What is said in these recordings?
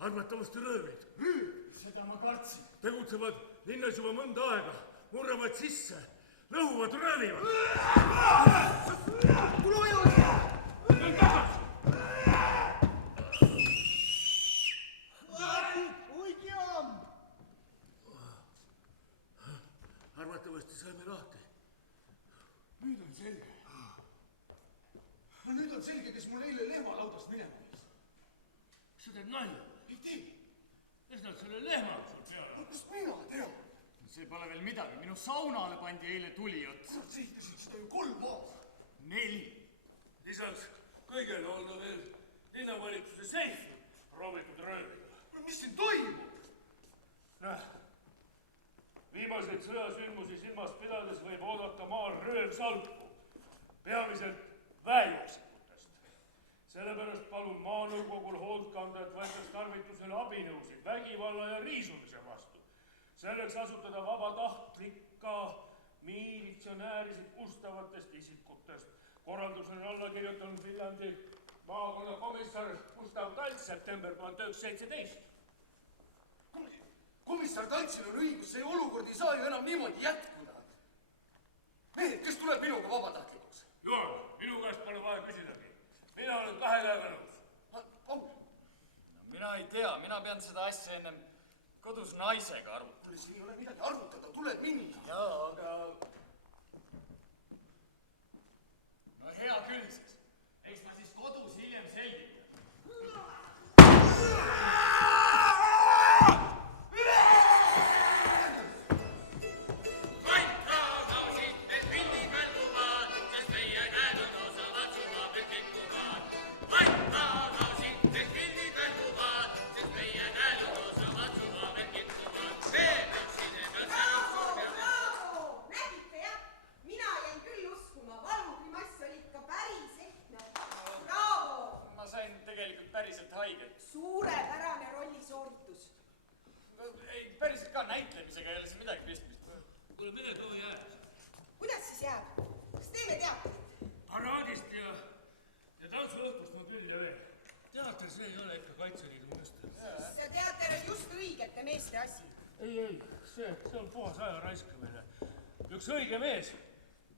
Arvatavasti röövrid. Seda ma kartsin. Tegutsevad linnas juba mõnda aega. Murravad sisse. Lõhuvad, röövivad. Tule ajal! Nüüd tagasi! Oigi on! Arvatavasti saime lahti. Nüüd on selge. Nüüd on selge, kes mul eile lehmalaudast minema viis. Sa teed nalja? Ei tee. Kes nad selle lehma sul peale? Kust mina tean? See pole veel midagi. Minu saunale pandi eile tuli otsa. Sa ehitasid seda ju 3 aastat. 4. Lisaks kõigele oldu veel linnavalitsuse seif proovitud röövida. Mis siin toimub? Näh, viimaseid sõjasündmusi silmas pidades võib oodata maal röövsalku, peamiselt väejoosikutest. Sellepärast palun maanõukogul hoolt kanda, et võetaks tarvitusele abinõusid vägivalla ja riisumise vastu. Selleks asutada vabatahtlika miilitsionäärisid kustavatest isikutest. Korraldusele alla kirjutanud Viljandi maakonna komissar Gustav Talts, september 1917. Komissar Taltsil on õigus, see olukord ei saa ju enam niimoodi jätkuda. Mehed, kes tuleb minuga vabatahtlikuks? Juhan, minu käest pole vaja küsidagi. Mina olen 2 käega nõus. Mina ei tea, mina pean seda asja ennem kodus naisega arvutama. Siin ei ole midagi arvutada, tuleb minna. Jaa, aga... No hea küll siis. Eks ma siis kodus hiljem selgitan. Suurepärane rollisooritus. Ei, päriselt ka näitlemisega ei ole siin midagi pistmist. Kuule, mine too jääb. Kuidas siis jääb? Kas teeme teatrit? Paraadist ja tantsuõhtust ma küll ja veel. Teater, see ei ole ikka Kaitseliidu mõiste. See teater on just õigete meeste asi. Ei, see on puhas aja raiskamine. Üks õige mees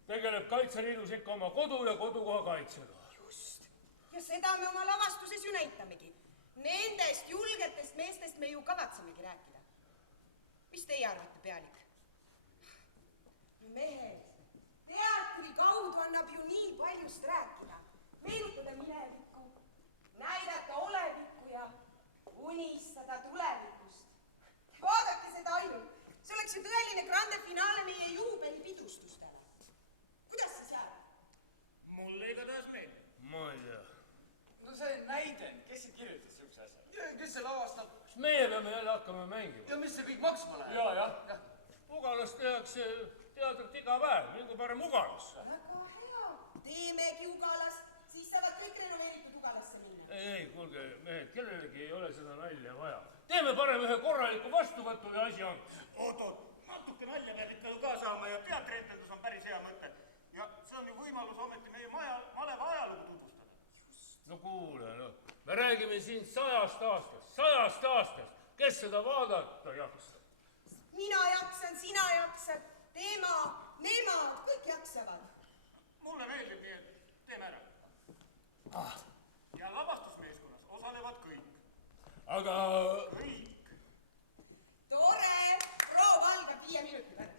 tegeleb Kaitseliidus ikka oma kodu ja kodukoha kaitsega. Just. Ja seda me oma lavastuses ju näitamegi. Nendest julgetest meestest me ju kavatsemegi rääkida. Mis teie arvate, pealik? Mehed, teatri kaudu annab ju nii paljust rääkida. Meenutada minevikku, näidata olevikku ja unistada tulevikust. Vaadake seda ainult. See oleks ju tõeline grande finale meie juubelipidustustele. Kuidas siis jääb? Mulle igatahes meeldib. Ma ei tea. No see näiden, kes siin kirjutas sihukese asja? Kes see lavastab? Kas meie peame jälle hakkama mängima? Ja mis see kõik maksma läheb? Jah. Mugalas tehakse teatrit iga päev, mingu parem Ugalasse. Väga hea. Teemegi Ugalast. siis saavad kõik renoveeritud Ugalasse minna. ei, kuulge, mehed, kellelegi ei ole seda nalja vaja. Teeme parem ühe korraliku vastuvõtu ja asi on. Oot, natuke nalja peab ikka ju ka saama ja teatrietendus on päris hea mõte. Ja see on ju võimalus ometi meie maleva ajalugu tutvustada. No kuule, no, me räägime siin 100 aastast. Kes seda vaadata jaksab? Mina jaksan, sina jaksad, tema, nemad, kõik jaksavad. Mulle meeldib nii, et teeme ära. Ja lavastusmeeskonnas osalevad kõik. Aga Kõik. Tore, proov algab 5 minuti pärast.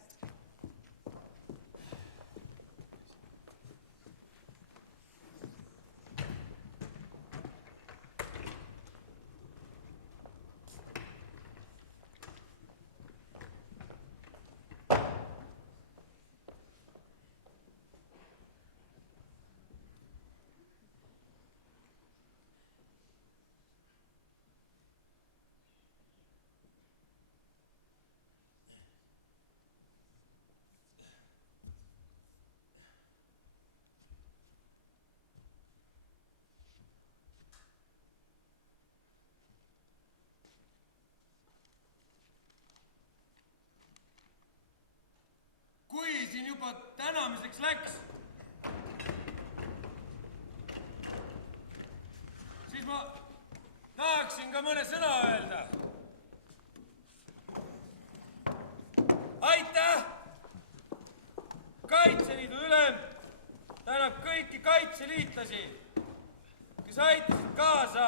Kui siin juba tänamiseks läks, siis ma tahaksin ka mõne sõna öelda. Aitäh! Kaitseliidu ülem tänab kõiki kaitseliitlasi, kes aitasid kaasa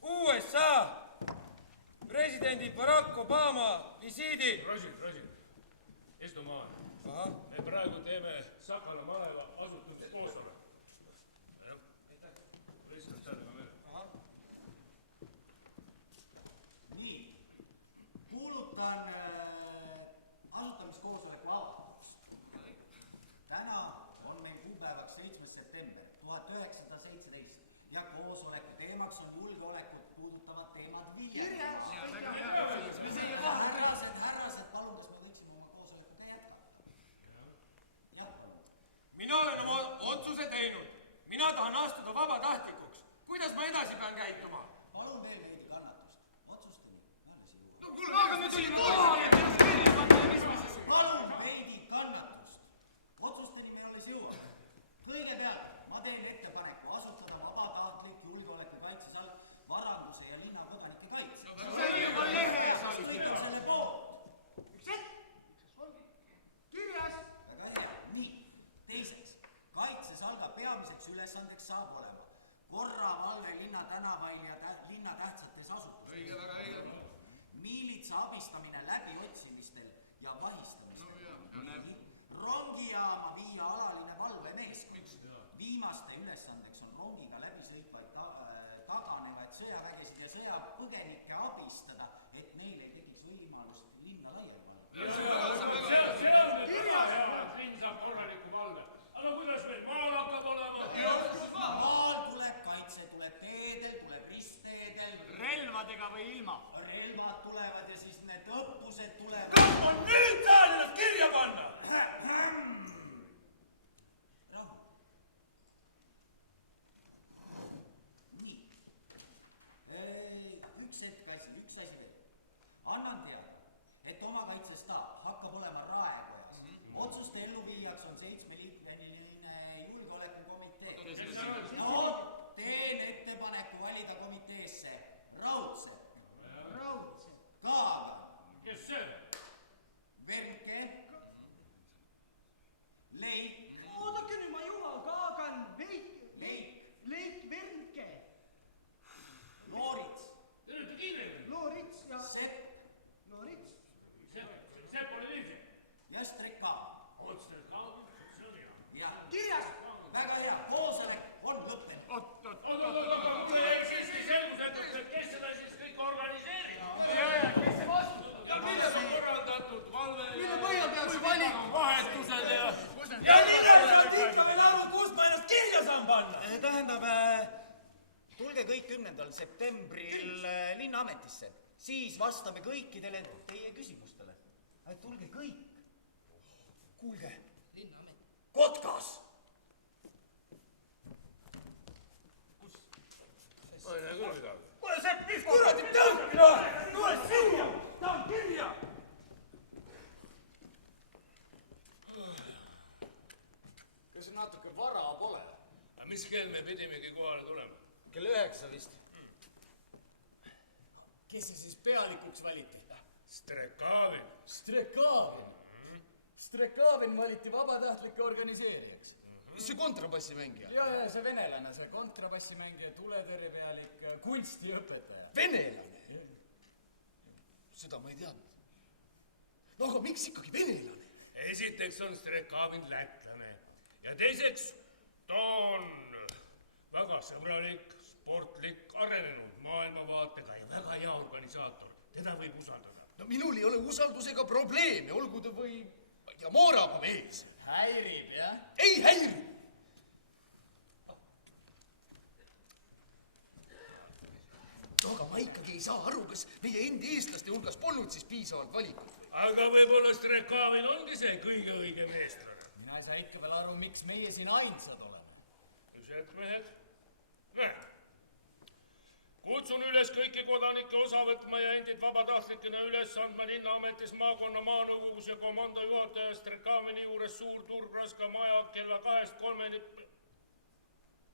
USA presidendi Barack Obama visiidi. Rosin, istu maha. Aha. Me praegu teeme Sakala maleva asutamiskoosoleku. Lihtsalt tähendame meile. Nii, kuulutan asutamiskoosoleku avatuks. Täna on meil kuupäevaks 7. september 1917 ja koosoleku teemaks on julgeolekut puudutavad teemad viiendaks. Härrased, palun, kas me võiksime oma koosolekuga jätkata? Mina olen oma otsuse teinud. Mina tahan astuda vabatahtlikuks. Kuidas ma edasi pean käituma? Palun veel veidi kannatust. Otsusteni. Aga me tulime kohale, et ennast kirja panna ja mis me siis? Palun veidi kannatust. Otsusteni me alles jõuame. Kõigepealt ma teen ettepaneku asutada vabatahtlik julgeolekukaitsesalk varanduse ja linnakodanike kaitse. See oli juba lehes oli Kõik on kirjas. selle poolt. Kirjas. Väga hea. Nii, teiseks, kaitsesalga peamiseks ülesandeks saab olema korravalve linna tänavail ja linna tähtsates asutustes. Õige, väga õige. Miilitsa abistamine läbiotsimistel ja vahistamistel. ja näeb. Rongijaama viia alaline valvemeeskond. Viimaste ülesandeks on rongiga läbi sõitvaid taganevaid sõjavägesid ja sõjapõgenikke abistada, et neil ei tekiks võimalust linna laiemale. See on nüüd väga hea, et linn saab korraliku valve. Aga kuidas meil maal hakkab olema? Maal tuleb kaitse, tuleb teedel, tuleb ristteedel. Relvadega või ilma? Relvad tulevad ja siis need õppused tulevad. Kas ma nüüd saan ennast kirja panna? Rahu. Nii. Üks hetk asi, üks asi veel. Annan teada, et oma kaitsestaap hakkab olema Raekojas. Otsuste elluviijaks on 7-liikmeline julgeolekukomitee. No, teen ettepaneku valida komiteesse Raudse, Kaagan, Kes see? Verke, Leik, Oodake nüüd, ma jõuan, Kaagan, Leik, Verke, Loorits, Te olete kiiremini. Loorits ja Sepp Loorits. See pole liivi. ja Streka. Otstel kaob, see on hea. Ja Kirjas. väga hea, koosolek on lõppenud. Oot, kes ei selgusetud, et kes seda siis kõik organiseerib? Kes see vastutab? Ja milles on korraldatud valve ja... Mille põhjal peaks valima? Vahetused ja... Ja millal saad ikka veel aru, kus ma ennast kirja saan panna? Tähendab, tulge kõik 10. septembril linnaametisse, siis vastame kõikidele teie küsimustele. Tulge kõik. Kuulge, Kotkas! natuke vara pole. Mis kell me pidimegi kohale tulema? Kell 9 vist. kes siis pealikuks valiti? Strekavin. Strekavin. Strekavin valiti vabatahtlike organiseerijaks. See kontrabassimängija. ja see venelane, see kontrabassimängija, tuletõrjepealik, kunstiõpetaja. Venelane? Seda ma ei teadnud. No aga miks ikkagi venelane? Esiteks on Strekavin lätlane ja teiseks ta on väga sõbralik, sportlik, arenenud maailmavaatega ja väga hea organisaator. Teda võib usaldada. No minul ei ole usaldusega probleeme, olgu ta või, ma ei tea, Mooraga mees. häirib, jah? Ei häiri! No aga ma ikkagi ei saa aru, kas meie endi eestlaste hulgas polnud siis piisavalt valikut või? Aga võib-olla Strekavin ongi see kõige õige meestrane. mina ei saa ikka veel aru, miks meie siin ainsad oleme. Üsed mehed, näed. Kutsun üles kõiki kodanikke osa võtma ja endid vabatahtlikena üles andma linnaametis, maakonna maanõukogus ja komando juhataja Strekavini juures suur turg Raska maja kella 2:03.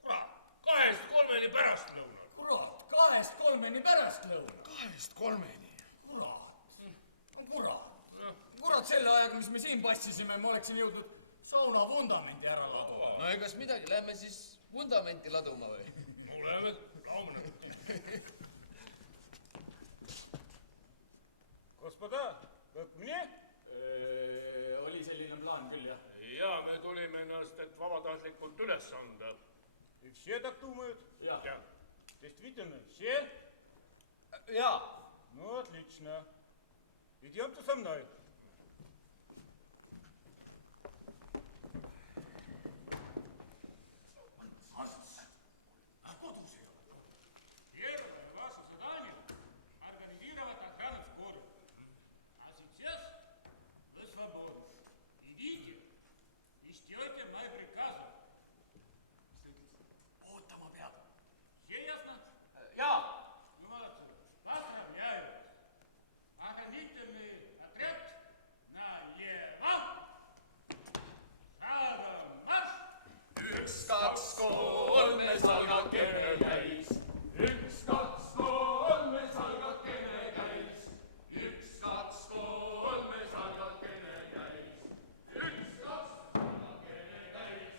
Kurat, 2:03 pärastlõunal. kurat, 2:03 pärastlõunal. 2:03. Kurat, selle ajaga, mis me siin passisime, ma oleksin jõudnud sauna vundamendi ära laduma. No egas midagi, lähme siis vundamenti laduma või? No läheme laumne. Господа, как мне? Oli selline plaan küll, jah. Ja me tulime ennast, et vabatahtlikult üles anda. И все так думают? jah. Ja. Действительно, все? Jaa. Ну, отлично. Идемте со мной. Первое ваше задание – организировать охрану в городе. А сейчас вы свободны. Идите и ждете мои приказы. Ootama peab. Все ясно? Jaa. Ну, молодцы. Поздравляю. Охранительный отряд налево. Шагом марш! 1, 2, 3, salgakene käis. 1, 2, 3, salgakene käis. 1, 2, 3, salgakene käis. 1, 2, salgakene käis.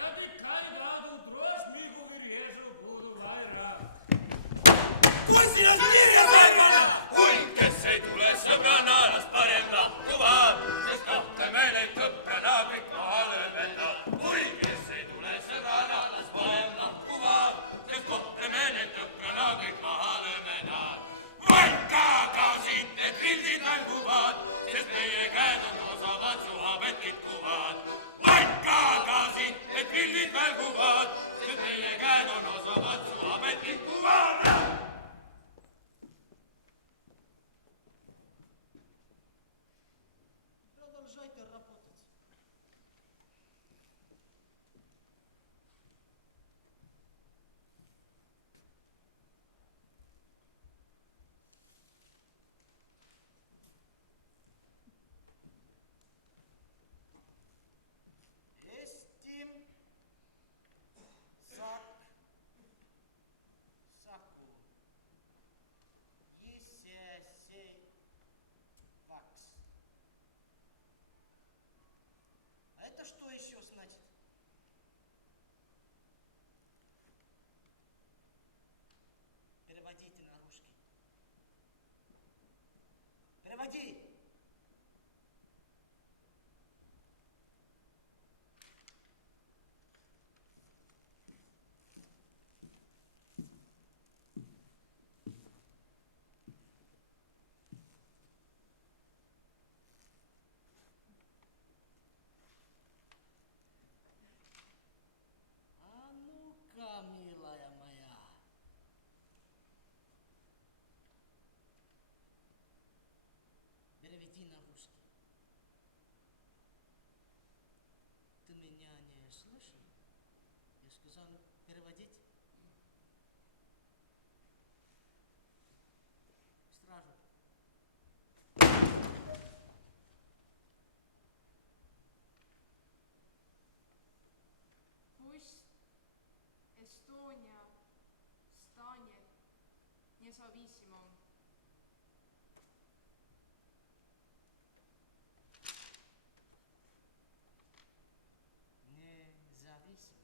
Радикаль гаду дрожь мигу вырежу, буду вайра. Hull, kes ei tule sõbrana, las parem lahkuvad, sest kohtleme neid sõprana, kõik maha löömeda. Hull, kes ei tule sõbrana, las parem lahkuvad, sest kohtleme neid sõprana, kõik maha löömeda. Võtkaga siit need pildid mänguvad, sest meie käed on osavad, suhabed kitkuvad. Võtkaga siit need pildid mänguvad, sest meie käed on osavad, suhabed kitkuvad. Продолжайте работать. Estим Saku Есесей-Вакс. А это что еще значит? Переводите на русский. Переводи! А ну-ка, милая моя. Ne suavissimo. Независимо.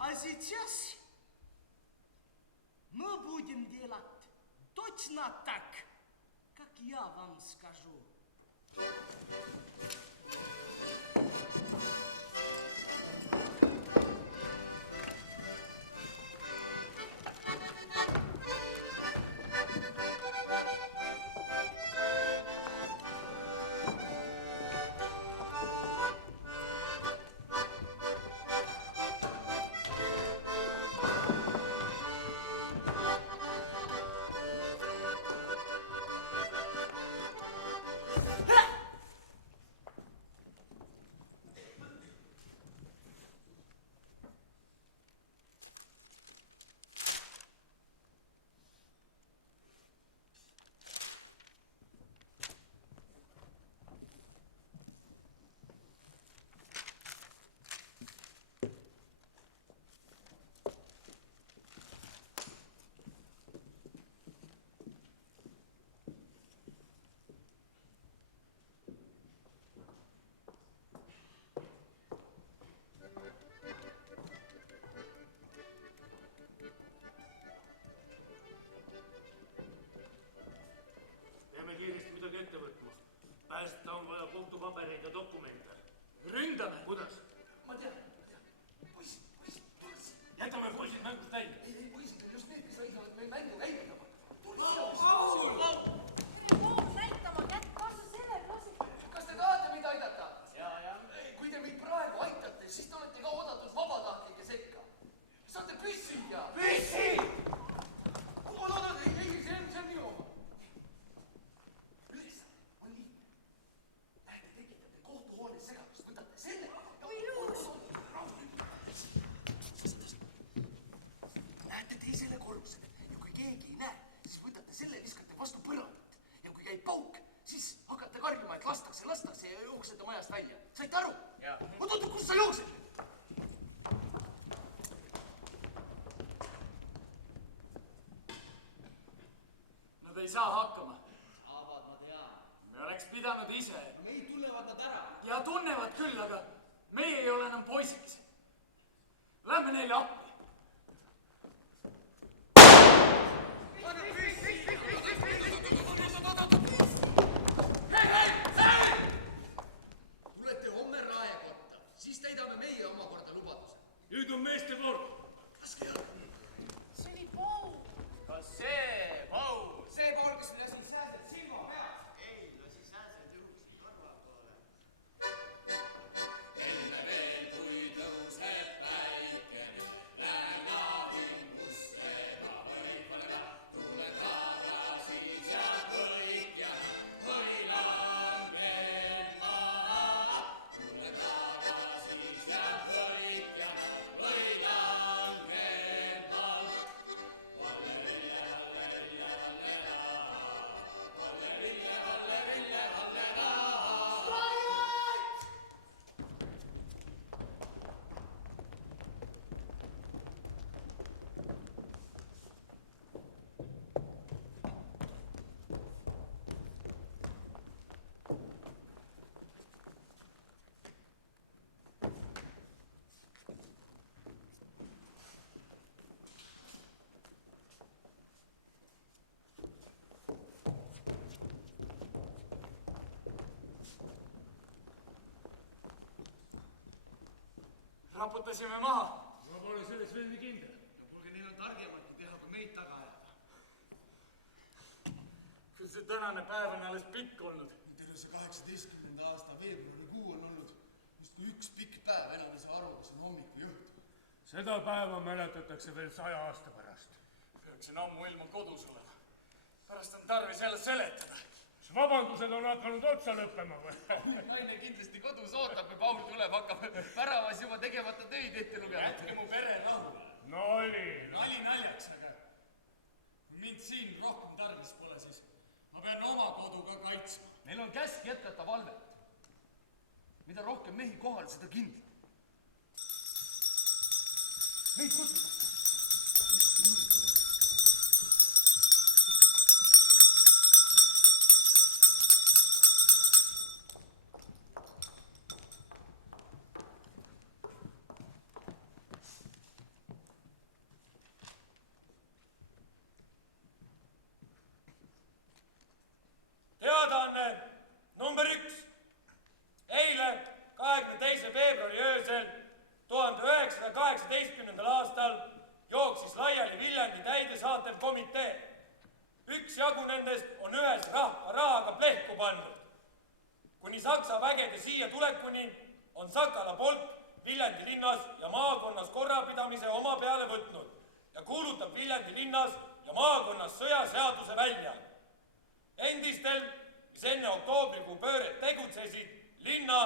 А сейчас мы будем делать точно так, как я вам скажу. Peame kiiresti midagi ette võtma. Päästa on vaja kohtupabereid ja dokumente. Ründame. Kuidas? Ma tean. Poisid, tule siia. Jätame poisid mängust välja. Ei, poisid on just need, kes aitavad meil mängu käivitada. Tule siia. Pool näitama kätt kaasa sellele laseb. Kas te tahate meid aidata? Kui te meid praegu aitate, siis te olete ka oodatud vabatahtlike sekka. Saate püssid ja... Püssid! Ma loodan, ei, see on minu oma. Ülesanne on lihtne. Lähete tekitate kohtuhoones segadust, võtate selle ja... Lähete teisele korrusele ja kui keegi ei näe, siis võtate selle, viskate vastu põrandat. Ja kui käib pauk, siis hakkate karjuma, et lastakse ja jooksete majast välja. Saite aru? Oot, kus sa jooksed? Nad ei saa hakkama. Saavad, ma tean. Me oleks pidanud ise. Meil tunnevad nad ära. Ja tunnevad küll, aga meie ei ole enam poisikesed. Lähme neile appi. Tulete homme raekotta, siis täidame meie omakorda lubaduse. Nüüd on meeste kord. Laske jalga. See oli Paul. Kas see, Paul? See pool, kes lasi sääsed silma peas. Ei, lasi sääsed juhuksid karva poole. Enne veel, kui tõuseb päikene, läänahingustega võitleda, tuleb tagasi sealt kõik ja või langeb maha. Tuleb tagasi sealt kõik ja või langeb maha. Vallerille, vallerille, vallela. Vallerille, vallerille, vallela. Raputasime maha. Ma pole selles veel nii kindel. No kuulge, neil on targematki teha, kui meid taga ajada. Küll see tänane päev on alles pikk olnud. Terve see 18. aasta veebruarikuu on olnud justkui üks pikk päev, enam ei saa aru, kas on hommik või õhtu. Seda päeva mäletatakse veel 100 aasta pärast. Peaksin ammuilma kodus olema. Pärast on tarvis jälle seletada. Kas vabandused on hakanud otsa lõppema või? Naine kindlasti kodus ootab, kui Paul tuleb, hakkab väravas juba tegemata töid ette lugema. Jätke mu pere rahule. Nali. Nali naljaks, aga kui mind siin rohkem tarvis pole, siis ma pean oma kodu ka kaitsma. Meil on käsk jätkata valvet. Mida rohkem mehi kohal, seda kindlam. Meid kutsutakse. Teadaanne number 1. Eile, 22. veebruari öösel 1918. aastal jooksis laiali Viljandi täidesaatev komitee. Üksjagu nendest on ühes rahva rahaga plehku pannud. Kuni Saksa vägede siia tulekuni on Sakala polk Viljandi linnas ja maakonnas korrapidamise oma peale võtnud ja kuulutab Viljandi linnas ja maakonnas sõjaseaduse välja. Endistel, mis enne oktoobrikuu pööret tegutsesid, linna,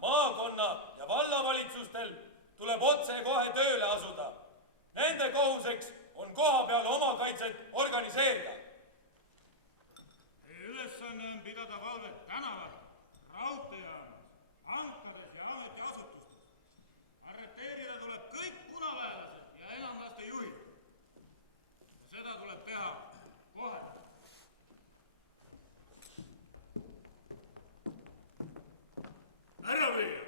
maakonna ja vallavalitsustel tuleb otse kohe tööle asuda. Nende kohuseks on koha peal oma kaitset organiseerida. Ülesanne on pidada valvet tänaval, raudteejaamas, ankades ja ametiasutustes. Arreteerida tuleb kõik punaväelased ja enamlaste juhid. Seda tuleb teha kohe. Ära viia!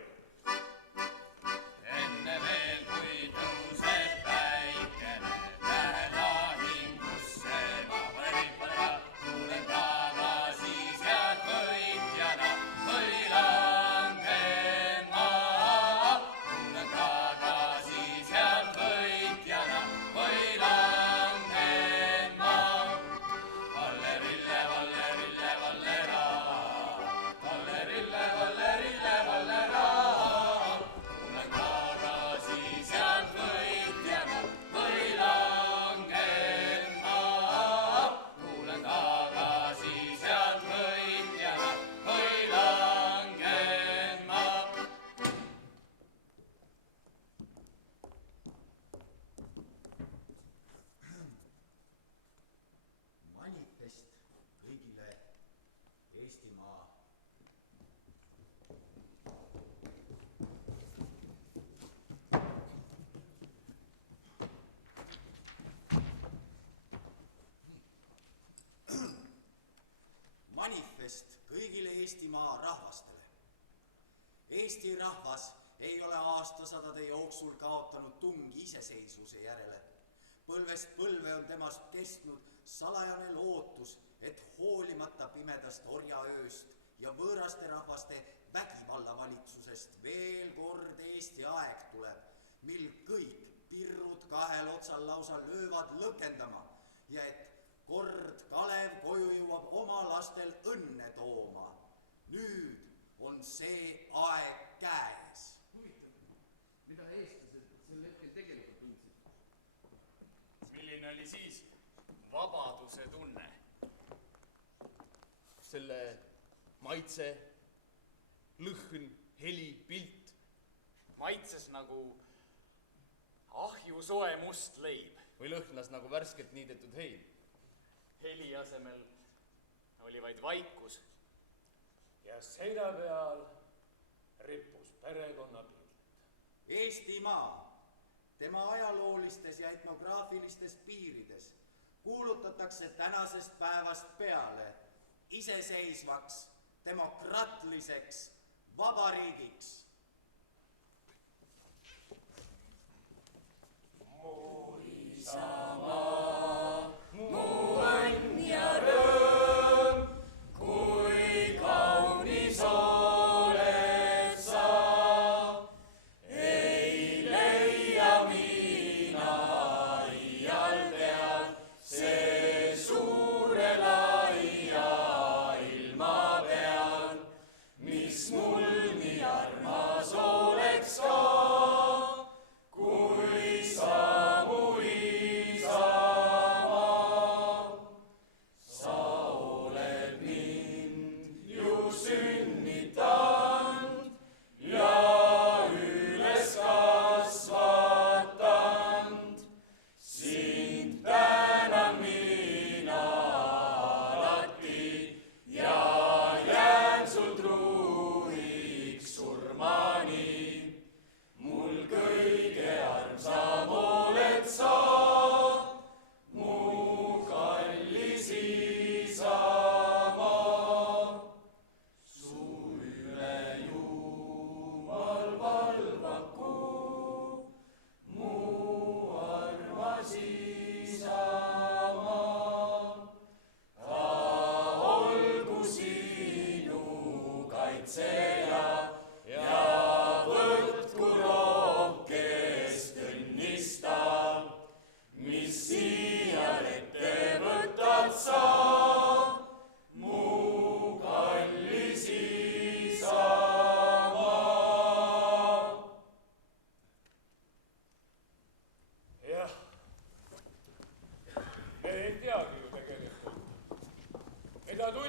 Enne veel, kui tõuseb päikene, lähen lahingusse ma võitlema. Tulen tagasi sealt võitjana või langen ma. Tulen tagasi sealt võitjana või langen ma. Vallerille, Vallerille, Vallera. Vallerille, Vallerille, Vallera. Tulen tagasi sealt võitjana või langen ma. Tulen tagasi sealt võitjana või langen ma. Manifest kõigile Eestimaa. Manifest kõigile Eestimaa rahvastele. Eesti rahvas ei ole aastasadade jooksul kaotanud tungi iseseisvuse järele. Põlvest põlve on temast kestnud salajane lootus, et hoolimata pimedast orjaööst ja võõraste rahvaste vägivallavalitsusest veel kord Eesti aeg tuleb, mil kõik pirrud kahel otsal lausa löövad lõkendama ja et kord Kalev koju jõuab oma lastel õnne tooma. Nüüd on see aeg käes. Mida eestlased sel hetkel tegelikult tundsid? Milline oli siis vabaduse tunne? Selle maitse, lõhn, heli, pilt. Maitses nagu ahju soe must leib. Või lõhnas nagu värskelt niidetud heil. Heli asemel oli vaid vaikus. Ja seina peal rippus perekonnapilt. Eestimaa, tema ajaloolistes ja etnograafilistes piirides kuulutatakse tänasest päevast peale iseseisvaks, demokraatliseks vabariigiks. Mu isamaa, mu õnn ja rõõm, kui kaunis oled sa. Ei leia mina iial peal, see suure laia ilma peal, mis mul nii armas.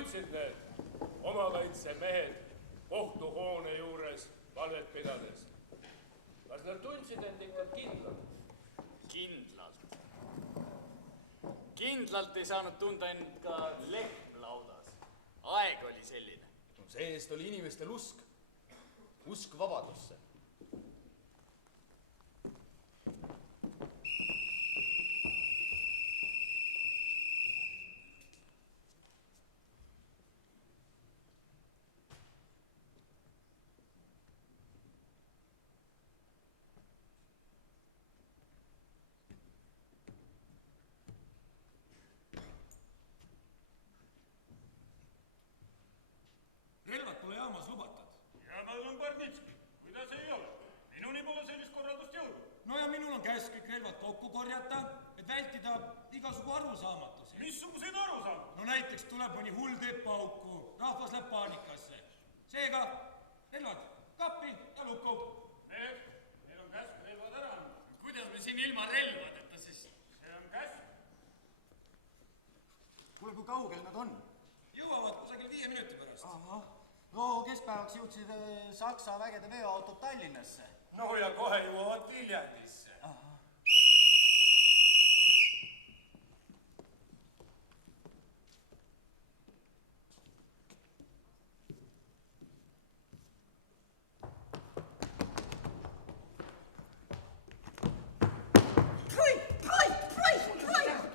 tundsid need omakaitsemehed kohtuhoone juures valvet pidades? Kas nad tundsid end ikka kindlalt? Kindlalt. Kindlalt ei saanud tunda end ka lehmlaudas. Aeg oli selline. See-eest oli inimestel usk. Usk vabadusse. Relvad pole jaamas lubatud. Jäämal on Barnitski. Kuidas ei ole? Minuni pole sellist korraldust jõudnud. No ja minul on käsk kõik relvad kokku korjata, et vältida igasugu arusaamatusi. Missuguseid arusaamatusi? No näiteks tuleb mõni hull teeb pauku, rahvas läheb paanikasse. Seega, relvad kappi ja lukku. Mehed, meil on käsk relvad ära anda. Kuidas me siin ilma relvadeta siis? See on käsk. Kuule, kui kaugel nad on? Jõuavad kusagil 5 minuti pärast. Ahah. No keskpäevaks jõudsid Saksa vägede veoautod Tallinnasse. No ja kohe jõuavad Viljandisse.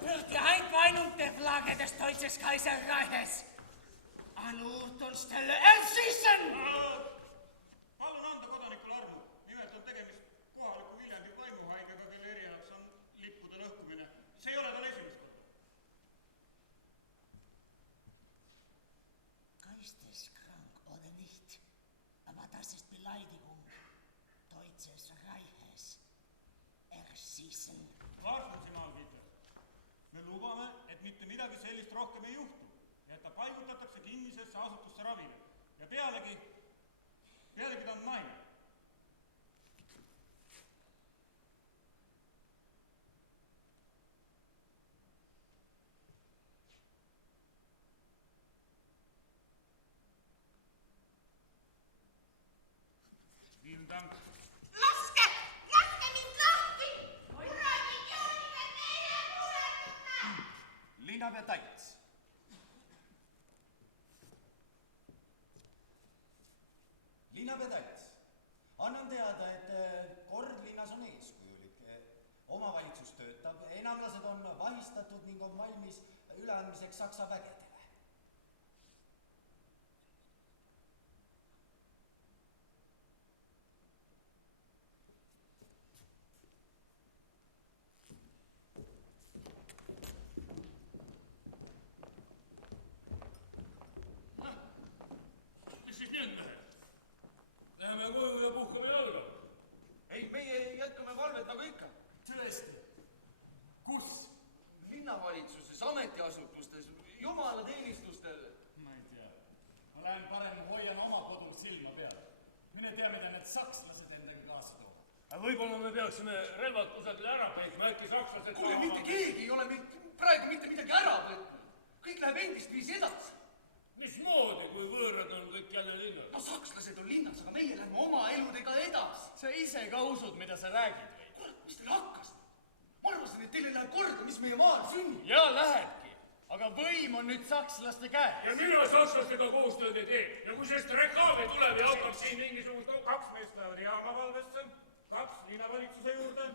Hört ainult der Flagge des Deutsches Kaiserreiches. Anurt uns stelle erschießen! Palun anda kodanikule armu. Nimelt on tegemist kohaliku Viljandi vaimuhaigega, kelle erialaks on lippude lõhkumine. See ei ole tal esimest korda. Geisteskrank oder nicht, aber das ist Beleidigung Deutsches Reiches. Erschießen. Warten Sie mal, bitte. Me lubame, et mitte midagi sellist rohkem ei juhtu. Ja et ta paigutatakse kinnisesse asutusse ravile. Ja pealegi ta on naine. Vielen Dank. Laske mind lahti! Kuradi idiootide teile kuuletud! Linnapea Taits. Linnapea Taits. Annan teada, et kord linnas on eeskujulik. Omavalitsus töötab, enamlased on vahistatud ning on valmis üleandmiseks Saksa vägedele. Mis siis nüüd, mehed? Läheme koju ja puhkame jalga. Ei, meie jätkame valvet nagu ikka. Tõesti. Kus? Linnavalitsuses, ametiasutustes, jumalateenistustel. Ma ei tea. Ma lähen parem hoian oma kodul silma peal. Mine tea, mida need sakslased endaga kaasa toovad. Aga võib-olla me peaksime relvad kusagile ära peitma, äkki sakslased Kuule, mitte keegi ei ole meilt praegu mitte midagi ära võtnud. Kõik läheb endist viisi edasi. Mismoodi, kui võõrad on kõik jälle linnas? No sakslased on linnas, aga meie lähme oma eludega edasi. Sa ise ka usud, mida sa räägid või? Kurat, mis teil hakkas? Ma arvasin, et teil ei lähe korda, mis meie maal sünnib. Ja lähebki. Aga võim on nüüd sakslaste käes. Ja mina sakslastega koostööd ei tee. Ja kui sellest reklaami tuleb ja hakkab siin mingisugust... 2 meest lähevad jaamavalvesse, 2 linnavalitsuse juurde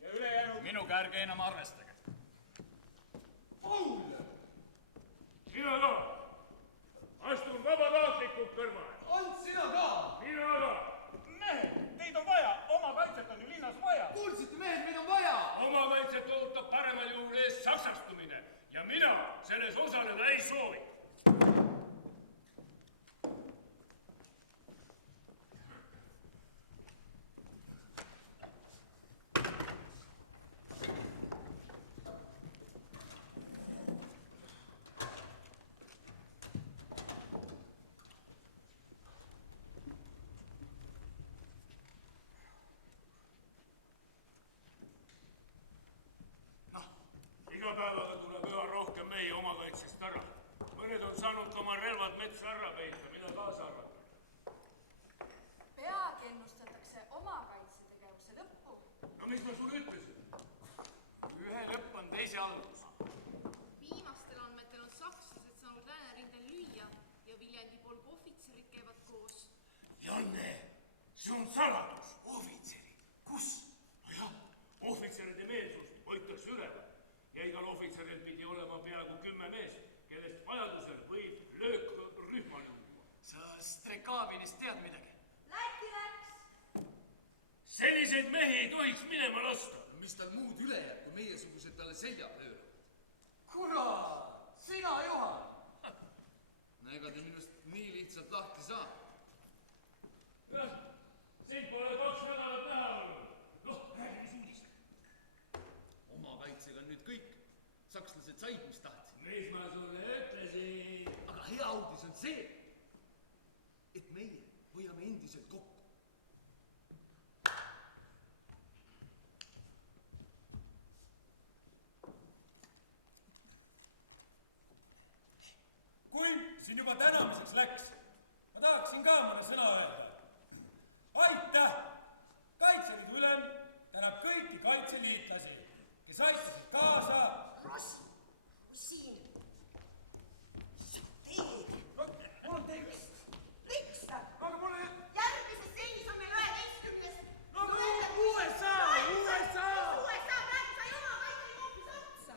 ja ülejäänud... Minuga ärge enam arvestage. Paul! Sina ka. Astun vabatahtlikult kõrvale. Ants, sina ka! Mina ka. Mehed, teid on vaja, oma kaitset on ju linnas vaja. Kuulsite, mehed, meid on vaja! Oma kaitset ootab paremal juhul ees saksastumine ja mina selles osaleda ei soovi. teise alluvus. Viimastel andmetel on sakslased saanud läänerindel lüüa ja Viljandi polgohvitserid käivad koos. Janne, see on saladus. Ohvitserid, kus? Nojah, ohvitseride meelsust hoitakse üleval ja igal ohvitseril pidi olema peaaegu 10 meest, kellest vajadusel võib löökrühmani luua. Sa Strekaavinist tead midagi? Läti läks. Selliseid mehi ei tohiks minema lasta. Mis tal muud üle jääb, kui meiesugused talle selja pööravad? Kurat, sina, Juhan! No ega te minust nii lihtsalt lahti saa. Jah, sind pole 2 nädalat näha olnud. Noh, räägi, mis uudis. Oma kaitsega on nüüd kõik. Sakslased said, mis tahtsid. Mis ma sulle ütlesin? Aga hea uudis on see, et meie hoiame endiselt kokku. Kui siin juba tänamiseks läks, ma tahaksin ka mõne sõna öelda. Aitäh! Kaitseliidu ülem tänab kõiki kaitseliitlasi, kes aitasid kaasa. Rossi, siin. Tee. Mul on tekst. Riksta. Aga mulle... Järgmises seinis on meil 11. No USA! USA! USA, praegu sai oma kaitseliidu hoopis otsa.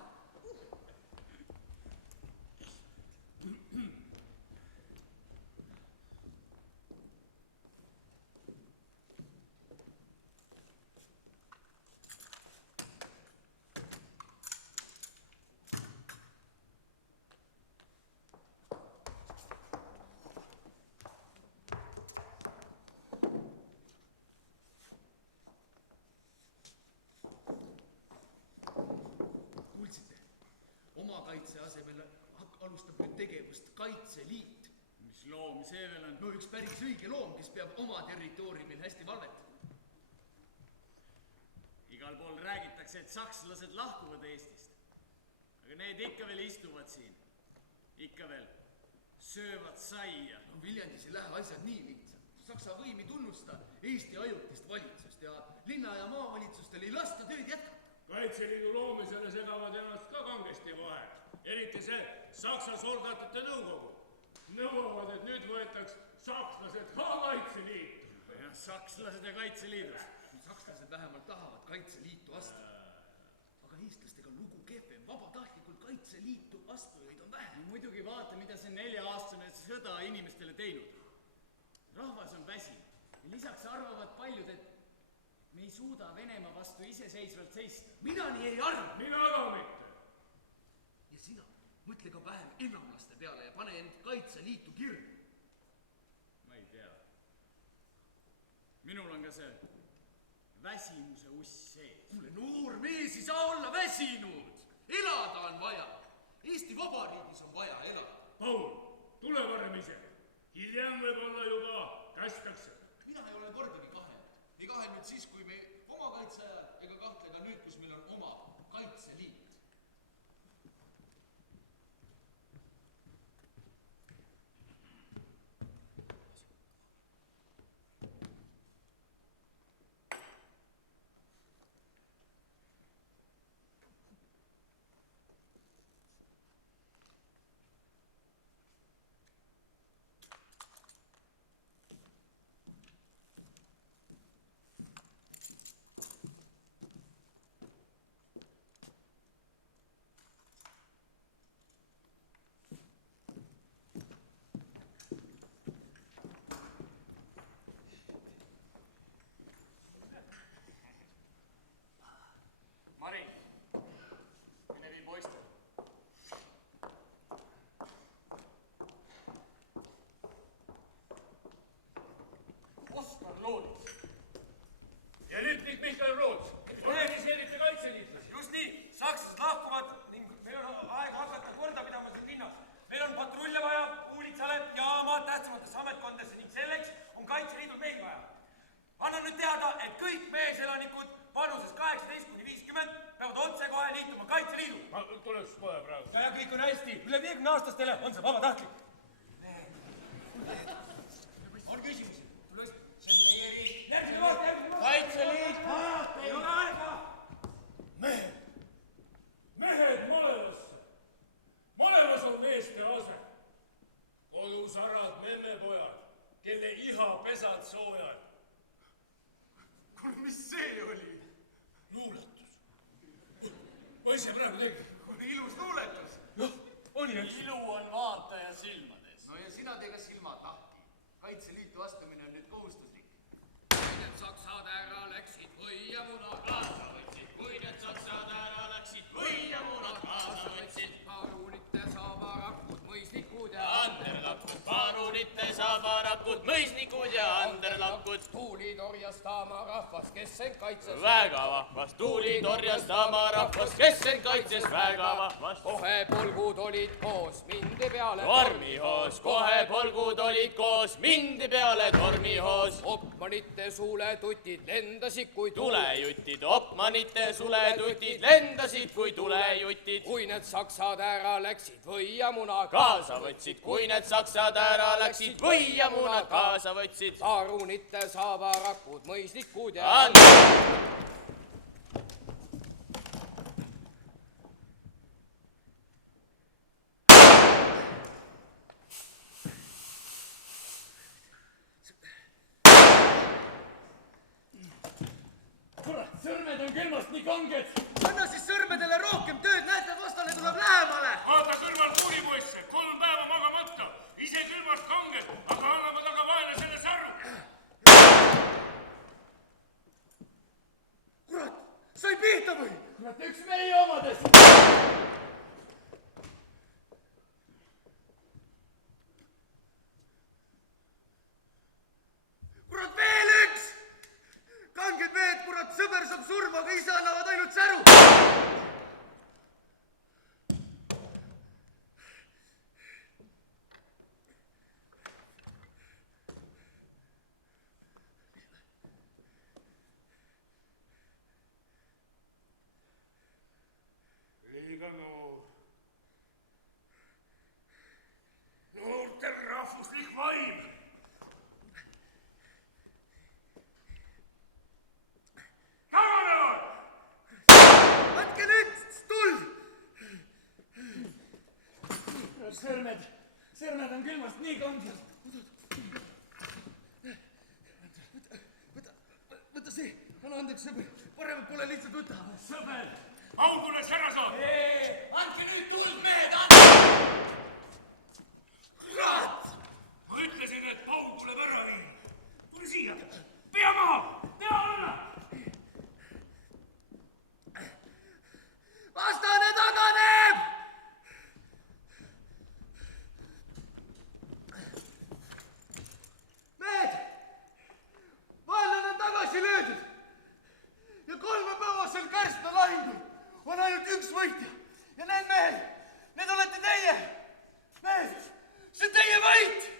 Kuulsite? Oma kaitse asemel alustab nüüd tegevust Kaitseliit. Mis loom see veel on? No üks päris õige loom, kes peab oma territooriumil hästi valvet. Igal pool räägitakse, et sakslased lahkuvad Eestist. Aga need ikka veel istuvad siin. Ikka veel söövad saia. No Viljandis ei lähe asjad nii lihtsalt. Saksa võim ei tunnusta Eesti ajutist valitsust ja linna- ja maavalitsustel ei lasta tööd jätkata. Kaitseliidu loomisele segavad ennast ka kangesti vahel. Eriti see Saksa soldatite nõukogu. Nõuavad, et nüüd võetaks sakslased ka Kaitseliitu. Ja, sakslased ja Kaitseliidus. Sakslased vähemalt tahavad Kaitseliitu astuda. Aga eestlastega on lugu kehvem. Vabatahtlikult Kaitseliitu astujaid on vähe. No, muidugi vaata, mida see 4-aastane sõda inimestele teinud. Rahvas on väsinud. Ja lisaks arvavad paljud, et me ei suuda Venemaa vastu iseseisvalt seista. Mina nii ei arva. Mina ka mitte. Ja sina mõtle ka vähem enamlaste peale ja pane end Kaitseliitu kirja. Ma ei tea. Minul on ka see väsimuse uss sees. Kuule, noor mees ei saa olla väsinud. Elada on vaja. Eesti Vabariigis on vaja elada. Paul, tule varem ise. Hiljem võib-olla juba kästakse. Mina ei ole kordagi kahelnud. Ei kahelnud siis, kui me oma kaitse ajal ega kahtle ka nüüd, kus meil on oma Kaitseliit. Mari, mine vii poiste. Oskar Loonis. Ja rütmik Mihkel Roots. Organiseerite kaitseliitlasi. Just nii, sakslased lahkuvad ning meil on aega hakata korda pidama siin linnas. Meil on patrulle vaja uulitsale, jaama, tähtsamatesse ametkondadesse ning selleks on Kaitseliidul meil vaja. Annan nüüd teada, et kõik meeselanikud vanuses 18–50 peavad otsekohe liituma Kaitseliidu. Ma tuleks kohe praegu. Ja kõik on hästi. Üle 50-aastastele on see vabatahtlik. On küsimusi? Tuleks, see on teie riik. Järgmine Kaitseliit! Ei ole aega! Mehed! Mehed! mis see oli? Luuletus. Ma ise praegu tegin. Ilus luuletus. Jah, on eks. Ilu on vaataja silmades. No ja sina tee ka silmad lahti. Kaitseliitu astumine on nüüd kohustuslik. Kui need saksad ära läksid või ja munad kaasa võtsid, kui need saksad ära läksid või ja munad kaasa võtsid. Parunite saabarakud, mõisnikud ja anderlakud, parunite saabarakud, mõisnikud ja anderlakud. Tuuli torjas taama rahvas, kes end kaitses. Väga vahvas tuuli torjas taama rahvas, kes end kaitses väga vahvas. Kohe polgud olid koos, mindi peale tormihoos, kohe polgud olid koos, mindi peale tormihoos. Opmanite suuletutid lendasid kui tulejutid, opmanite suletutid lendasid kui tulejutid. Kui need saksad ära läksid või ja munad kaasa võtsid, kui need saksad ära läksid või ja munad kaasa võtsid. Parunite saabarakud, mõisnikud ja Kurat, sõrmed on külmast nii kanged. Anna siis sõrmedele rohkem tööd, näete, vastane tuleb lähemale. Vaata kõrval kuuripoisse, 3 päeva magamata. Ise külmast kanged, aga anname taga vaene selle särru. Kurat, sai pihta või? Kurat, üks meie omadest. Kurat, veel üks! Kanged mehed, kurat, sõber saab surma, aga ise annavad ainult säru. Liiga noor. Noortel rahvuslik vaim. Andke nüüd tuld! Sõrmed on külmast nii kanged. Võta see, anna andeks, sõber. Paremat pole lihtsalt võtta. Sõber. Augules ära saab. Andke nüüd tuld, mehed, Kurat! Ma ütlesin, et paug tuleb ära viia. Tule siia. Pea maha! Pea alla! Vastane taganeb! Mehed! Vaenlane on tagasi löödud. Ja 3-päevasel Kärstna lahingul on ainult üks võitja. Ja need mehed, need olete teie. Mehed, see on teie võit!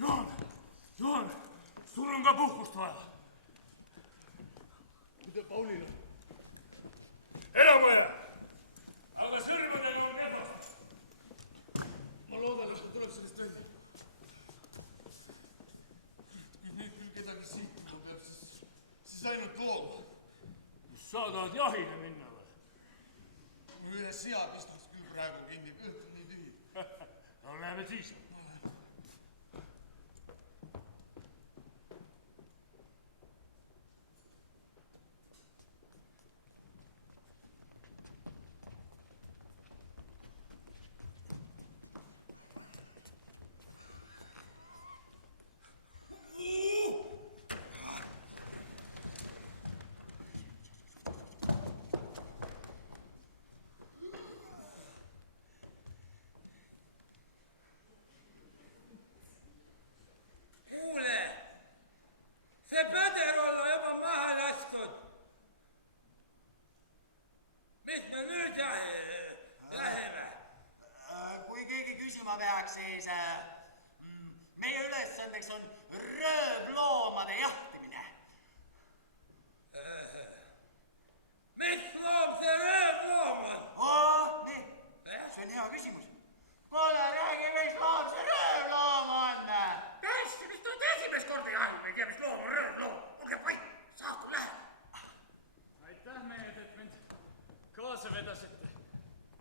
Oot! Juhan, sul on ka puhkust vaja. Mida Paulil on? Enam vaja. Aga sõrmedel on ebast. Ma loodan, et ta tuleb sellest välja. Kui nüüd küll kedagi siit peab, siis ainult looma. Sa tahad jahile minna või? No ühe sea pistaks küll praegu kinni, õhk on nii tühi. No läheme siis. siis meie ülesandeks on röövloomade jahtimine. Mis loom see röövloom on? Nii, see on hea küsimus. Kuule, räägi, mis loom see röövloom on? Hästi, mis te olete esimest korda jahil, ei tea, mis loom on röövloom. Olge vait, saagu läheb. Aitäh, mehed, et mind kaasa kaasa vedasite?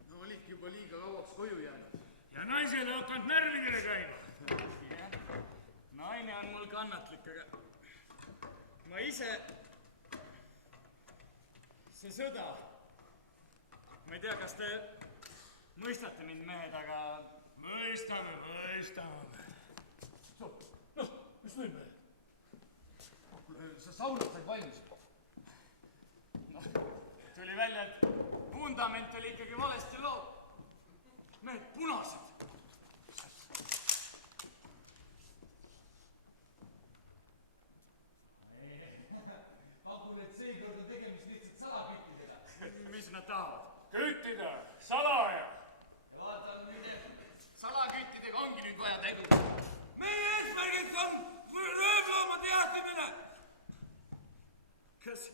No olidki juba liiga kauaks koju jäänud. Ja naisele hakanud närvidele käima. Jah, naine on mul kannatlik, aga ma ise... See sõda... Ma ei tea, kas te mõistate mind, mehed, aga... Mõistame. Noh, mis nüüd, mehed? Sa saunad said valmis. Noh, tuli välja, et vundament oli ikkagi valesti lood. Mehed punased. Pakun, et seekord on tegemist lihtsalt salaküttidega. Mis nad tahavad? Küttida, salaja. Ja vaatan, nüüd salaküttidega ongi nüüd vaja teguda. Meie eesmärgiks on röövloomade jaotamine. Kas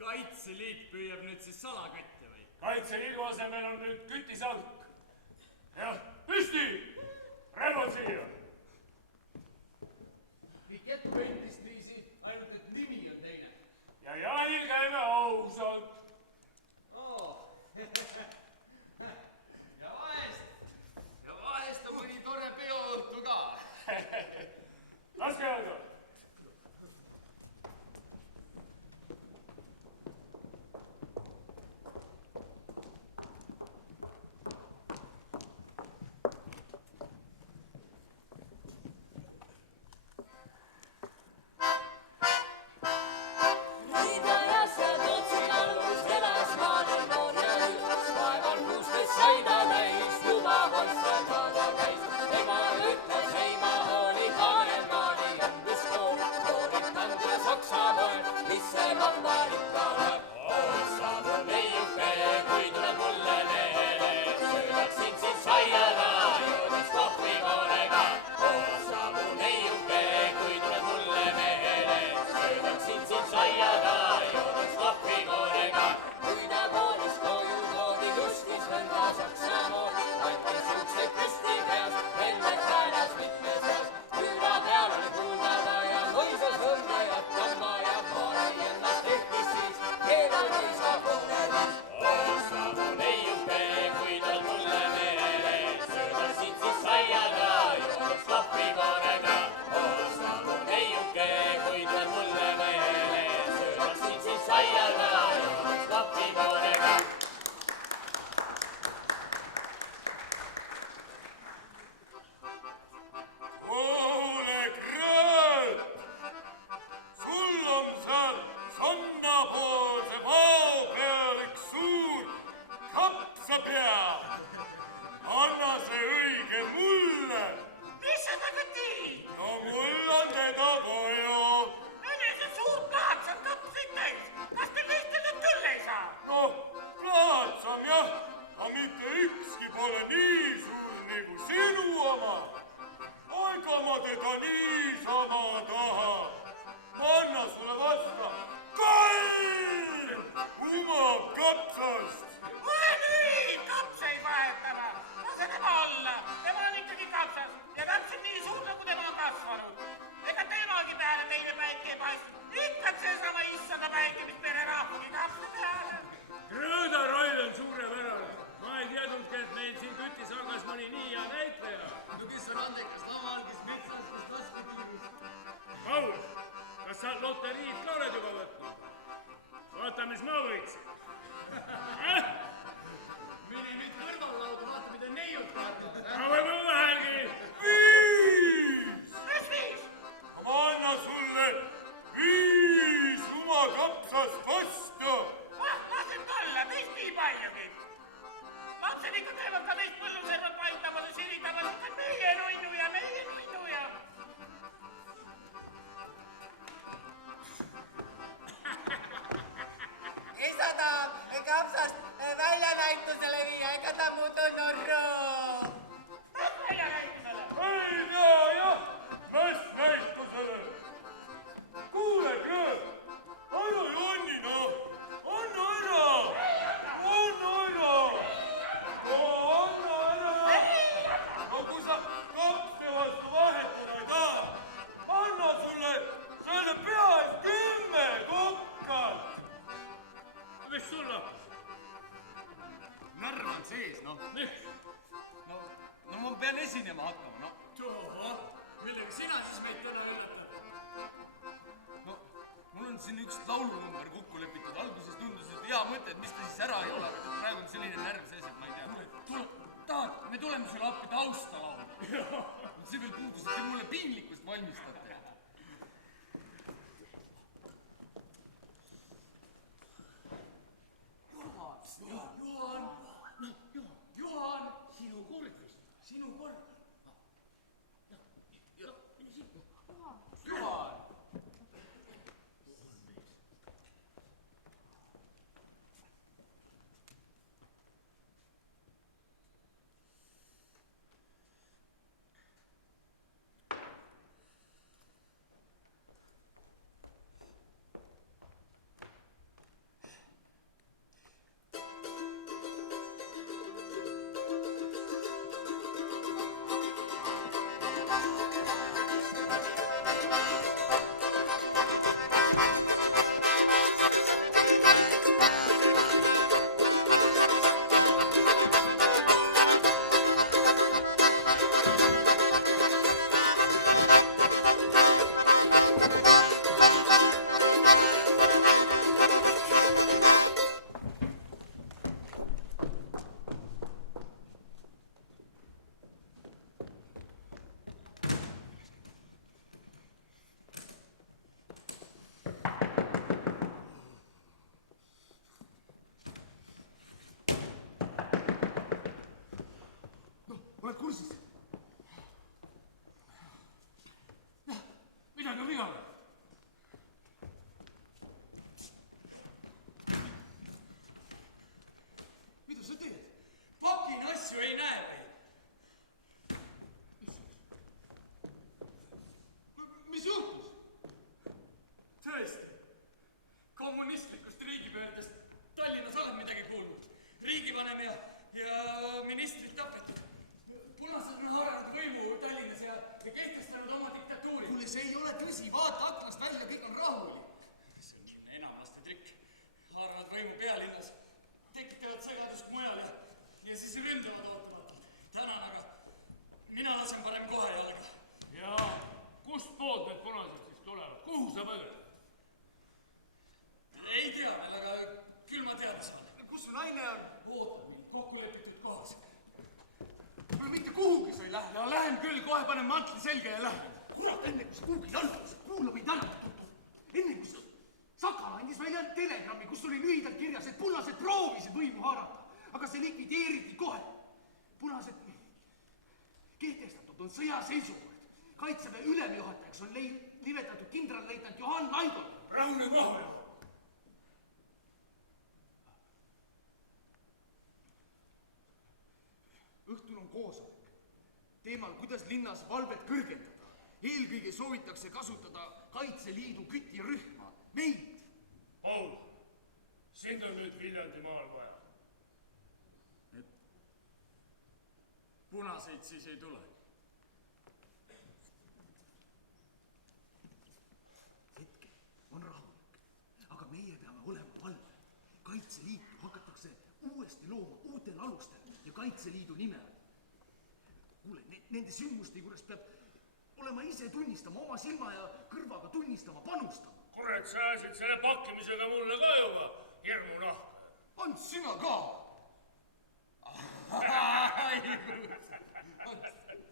Kaitseliit püüab nüüd siis salakütte või? Kaitseliidu asemel on nüüd kütisalk. Jah, püsti! Rebon siia! Kõik jätku endist viisi, ainult et nimi on teine. Ja Jaanil käime ausalt. Ja vahest on mõni tore peoõhtu ka. Laske jalga! sees, noh. No ma pean esinema hakkama, noh. Tohoh, millega sina siis meid täna üllatad? No, mul on siin üks laulunumber kokku lepitud. Alguses tundus, et hea mõte, et mis ta siis ära ei ole, aga praegu on selline närv sees, et ma ei tea. Tahad, me tuleme sulle appi tausta laulma. See veel puudus, et te mulle piinlikkust valmistate. Juhan, sinu kord vist, sinu kord. Juhan. Oled kursis? Midagi on viga. Mida sa teed? Pakin asju ei näe või? Mis juhtus? Tõesti, kommunistlikust riigipöördest Tallinnas olen midagi kuulnud. Riigivanem ja ministrid tapetud. Punased on haaranud võimu Tallinnas ja kehtestanud oma diktatuuri. Kuule, see ei ole tõsi. Vaata aknast välja, kõik on rahulik. See on enamlaste trikk. Haaravad võimu pealinnas, tekitavad segadust mujal ja siis ründavad ootamatult. Tänan, aga mina lasen parem kohe jalga. Ja kust poolt need punased siis tulevad? Kuhu sa põged? Ei tea veel, aga küll ma teada saan. Kus su naine on? Ootab mind kokkulepitud kohas. Kuule, mitte kuhugi sa ei lähe. Ja lähen küll, kohe panen mantli selga ja lähen. Kurat, enne kui sa kuhugi jalgasid, kuula meid ära. Enne kui Sakala andis välja telegrammi, kus oli lühidalt kirjas, et punased proovisid võimu haarata, aga see likvideeriti kohe. Punased kehtestatud on sõjaseisukord. Kaitseväe ülemjuhatajaks on nimetatud kindralleitnant Johan Laidol. Rahune maha. Õhtul on koosolek. Teemal, kuidas linnas valvet kõrgendada. Eelkõige soovitakse kasutada Kaitseliidu kütirühma. Meid. Paul, sind on nüüd Viljandimaal vaja. Punaseid siis ei tule. Hetke on rahulik, aga meie peame olema valvel. Kaitseliitu hakatakse uuesti looma uutel alustel ja Kaitseliidu nimel. Kuule, nende sündmuste juures peab olema ise tunnistama, oma silma ja kõrvaga tunnistama, panustama. Kurat, sa ajasid selle pakkimisega mulle ka juba hirmu nahka. On sina ka?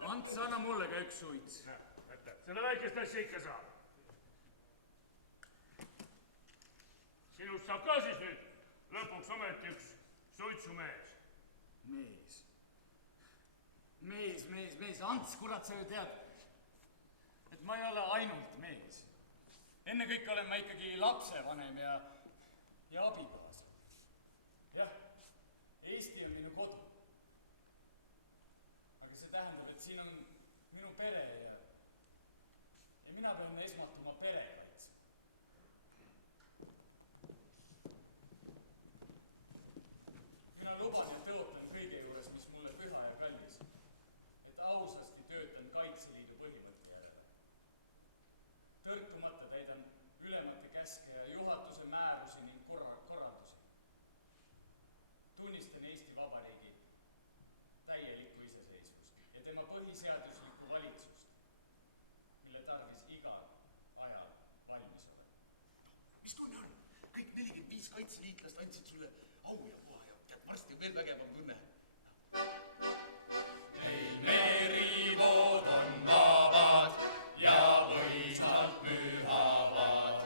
Ants, anna mulle ka üks suits. Võta, selle väikest asja ikka saab. Sinust saab ka siis nüüd lõpuks ometi üks suitsumees. Mees. Ants, kurat, sa ju tead, et ma ei ole ainult mees. Ennekõike olen ma ikkagi lapsevanem ja abikaasa. Jah, Eesti on minu kodu. Aga see tähendab, et siin on minu pere ja mina pean esmalt oma pere kaitsma. Mina luban ja tõotan kõige juures, mis mulle püha ja kallis, et ausasti töötan Kaitseliidu põhimõtte järele. Tõrkumata täidan ülemate käske ja juhatuse määrusi ning korraldusi. Tunnistan Eesti Vabariigi põhiseaduslikku valitsust, mille tarvis igal ajal valmis olla. Mis tunne on? Kõik 45 kaitseliitlast andsid sulle au ja koha ja tead, varsti on veel vägevam tunne. Meil merivood on vabad ja võisad pühavad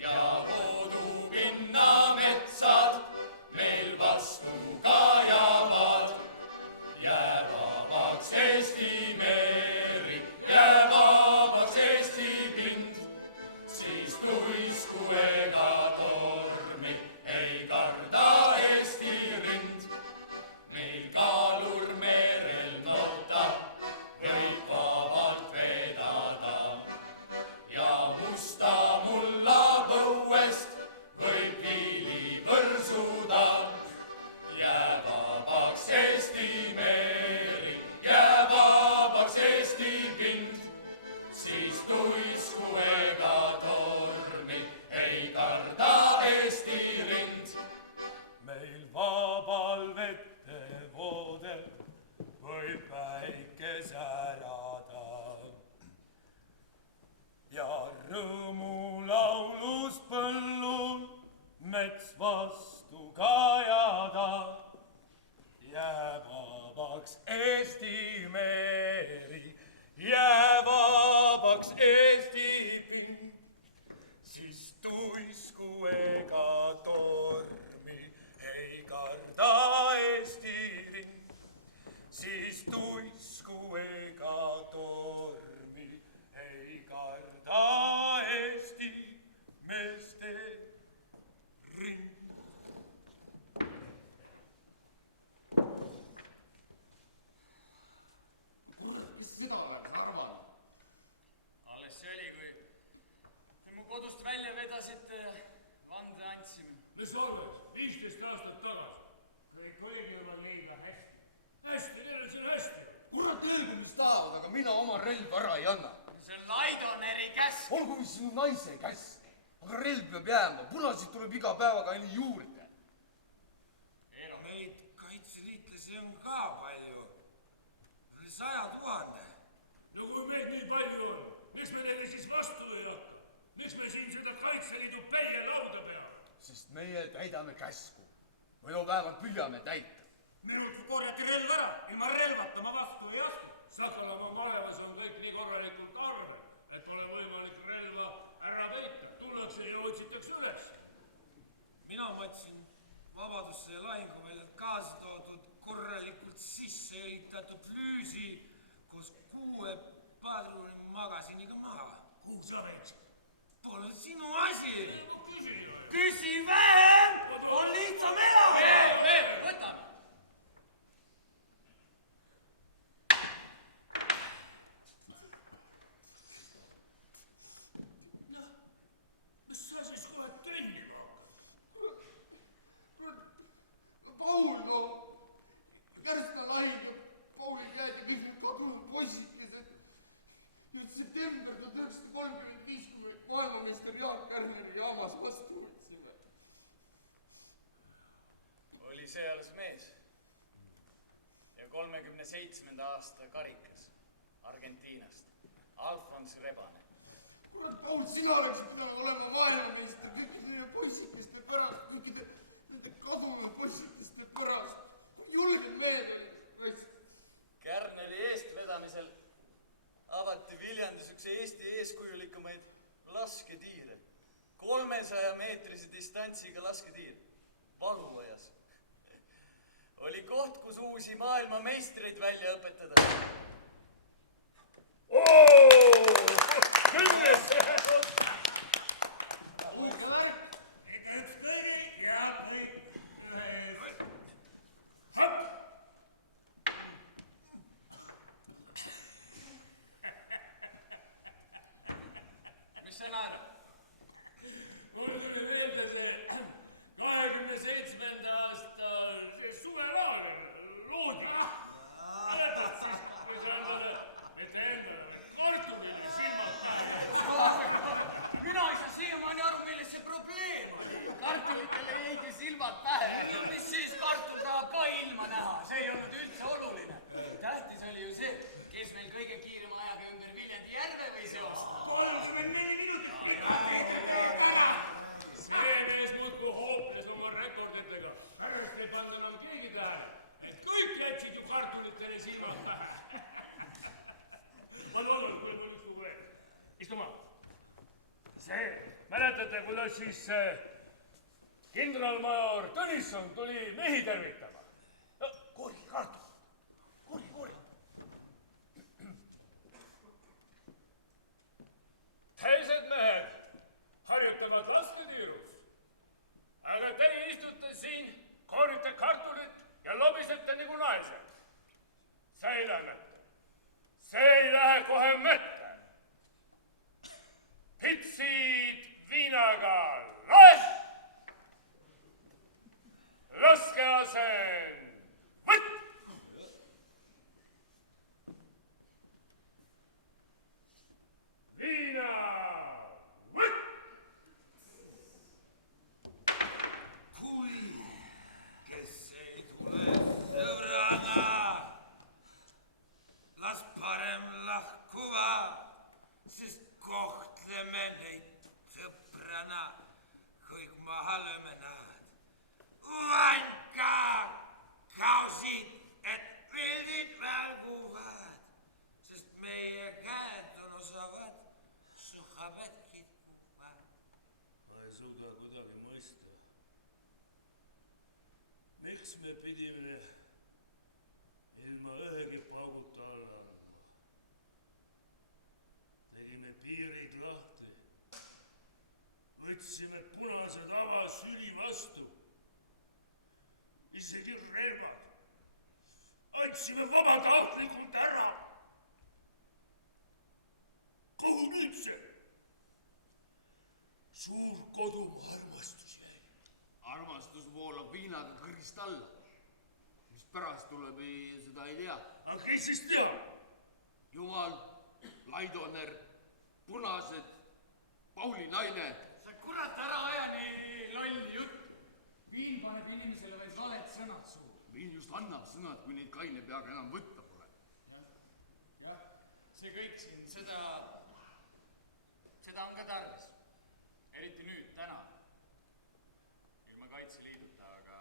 ja kodupinna metsad meil vastu kajavad. Jää vabaks Eesti meri, jää vabaks Eesti pind, siis tuisku ega tormi ei karda Eesti rind. Meil kaalur merel notab, võib vabalt vedada ja musta mulla põuest võib viili põrsuda. Jää vabaks Eesti meri, jää vabaks Eesti pind, siis tuisku ega tormi ei karda Eesti rind. Meil vabal vettevoodel võib päike särada ja rõõmulaulus põllul mets vastu kajada. Jää vabaks Eesti meri, jää vabaks Eesti pind, siis tuisku ega tormi ei karda Eesti rind. Siis tuisku ega tormi ei karda Eesti meeste rind. Mis seda oleks arvanud? Alles see oli, kui mu kodust välja vedasite ja vande andsime. Mis arvad? 15 aastat tagasi. Kõik oligi juba liiga hästi. Hästi, neil on siin hästi. Kurat, öelge, mis tahavad, aga mina oma relva ära ei anna. See on Laidoneri käsk. Olgu mis sinu naise käsk, aga relv peab jääma, punasid tuleb iga päevaga aina juurde. Meid kaitseliitlasi on ka palju. Üle 100 000. No kui meid nii palju on, miks me neile siis vastu ei hakka? Miks me siin seda Kaitseliidu peie lauda peame? Sest meie täidame käsku. Või no vähemalt püüame täita. Minult korjati relv ära, ilma relvata ma vastu ei astu. Sakalamaa malevas on kõik nii korralikult karve, et pole võimalik relva ära peita. Tullakse ja otsitakse üles. Mina mõtlesin Vabadusse ja lahinguväljalt kaasa toodud korralikult sisse ehitatud lüüsi koos 6 padruni magasiniga maha. Kuhu sa veetsid? Pole sinu asi. Küsi. Küsi vähem, on lihtsam elada. Võtame. Mis sa siis kohe trennima hakkad? Paul, no, Kärsna lahing, Pauli käed ja kõik need kadunud poisikesed. Nüüd september 1935, kui maailmameister Jaak Kärneri jaamas vastu võtsime. Oli sõjalas mees ja 37. aasta karikas Argentiinast, Alfons Rebane. Kurat, Paul, sina oleksid pidanud olema maailmameister kõikide poisikeste pärast, kõikide nende kadunud poisikeste pärast. Julge mehed olid. Kärneri eestvedamisel avati Viljandis üks Eesti eeskujulikumaid lasketiire. 300-meetrise distantsiga lasketiir Paluojas. Oli koht, kus uusi maailmameistreid välja õpetada. Kümnes! Ikka üks kõri ja kõik ühes. Mis sa naerad? Mul tuli meelde see 27. aasta suvelaal loodi. Mäletad siis, kui sa mäletate, kuidas siis kindralmajor Tõnisson tuli mehi tervitama? No, koorgi kartul. Koori. Teised mehed harjutavad lastetiirus. Aga teie istute siin, koorite kartulit ja lobisete nagu naised. See ei lähe mette. See ei lähe kohe mette. Pitsid viinaga laes. Laske asen võtt. Viina võtt. Kui, kes ei tule sõbrana, las parem lahkuva, sest kohtleme neid sõprana, kõik maha lööme nad. Vanka kausid, et pildid välguvad, sest meie käed on osavad, suhabed kitkuvad. Ma ei suuda kuidagi mõista. Miks me pidime ilma ühegi pauguta alla andma? Tegime piirid lahti. Võtsime punase tava süli vastu. Isegi relvad. Andsime vabatahtlikult ära. Kuhu nüüd see? Suur kodumaa armastus jäi. Armastus voolab viinaga kõrgist alla. Mis pärast tuleb, seda ei tea. Aga kes siis teab? Jumal, Laidoner, punased, Pauli naine. Sa kurat ära aja nii lolli juttu. Viin paneb inimesele vaid valed sõnad suhu. Viin just annab sõnad, kui neid kaine peaga enam võtta pole. Jah, see kõik siin, seda on ka tarvis. Eriti nüüd, täna. Ilma Kaitseliiduta, aga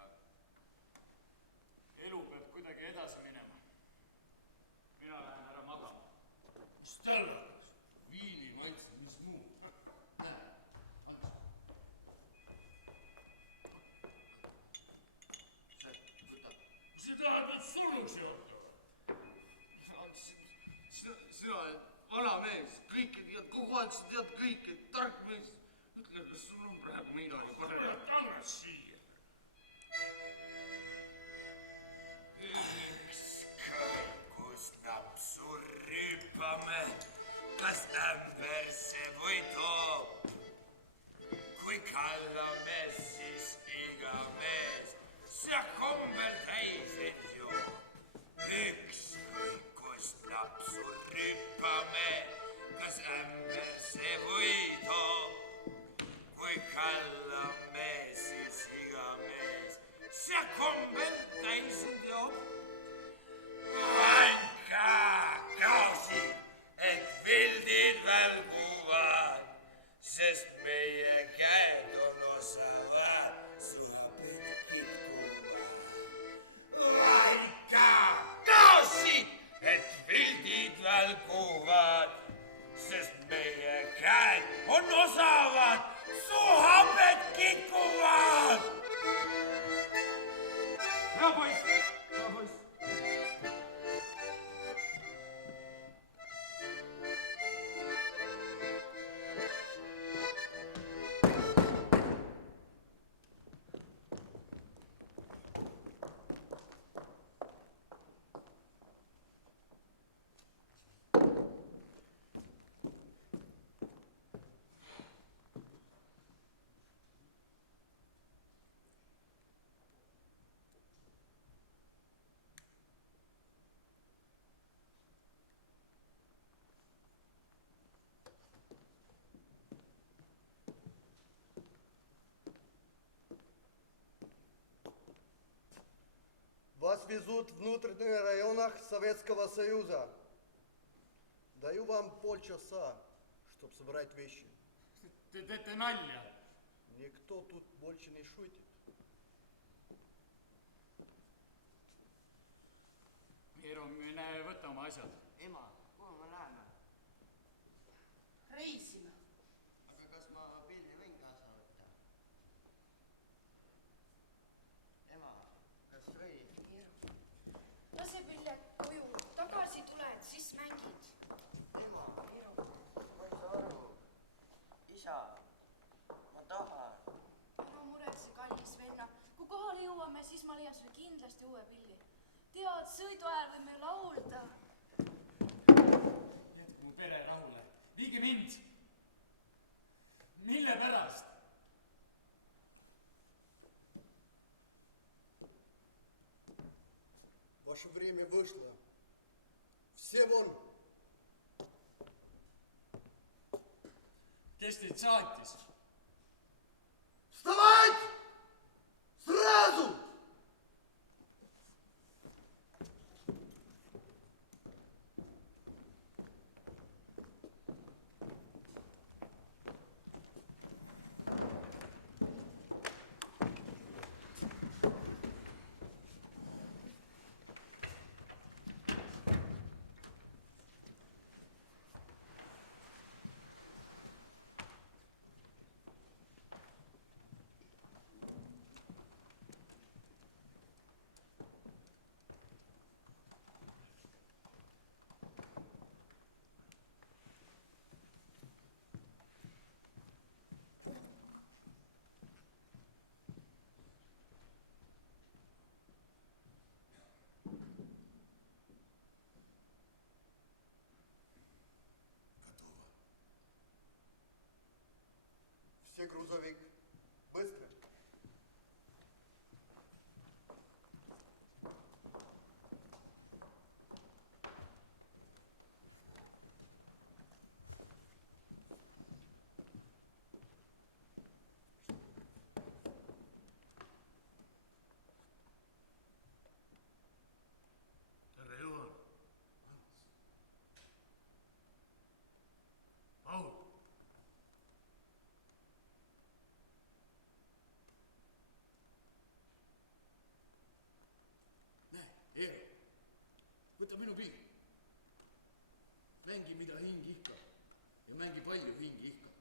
elu peab kuidagi edasi minema. Mina lähen ära magama. Mis tal hakkas? Viini maitses, mis muu? See tahab nüüd surnuks jõuda. Sina oled vana mees, kõike tead, kogu aeg sa tead kõike, tark mees. Ütle, kas sul on praegu midagi parem? Anna siia. Ükskõik, kus napsu rüüpame, kas ämber see või toob. Kui kallame, siis iga mees see kombel täis, et joob. Ükskõik, kus napsu rüüpame, kas ämber see või toob. Kui kallame, siis iga mees see kombel täis, et joob. Vanka kausid, et pildid välguvad, sest meie käed on osavad, suhabed kitkuvad. Vanka kausid, et pildid välguvad, sest meie käed on osavad, suhabed kitkuvad. Hea poiss. Вас везут в внутренних районах Советского Союза. Даю вам полчаса, чтобы собрать вещи. Te teete nalja. Никто тут больше не шутит. Eero, mine võta oma asjad. Ema, kuhu me läheme? Reisima. Aga kas ma pilli võin kaasa jõuame, siis ma leian sulle kindlasti uue pilli. Tead, sõidu ajal võime laulda. Jätke mu pere rahule. Viige mind. Mille pärast? Ваше время вышло. Все вон! Kes teid saatis? Вставать! Сразу! Все грузовик. Быстро. Tere Juhan. Paul. Eero, võta minu piir. Mängi, mida hing ihkab ja mängi palju hing ihkab.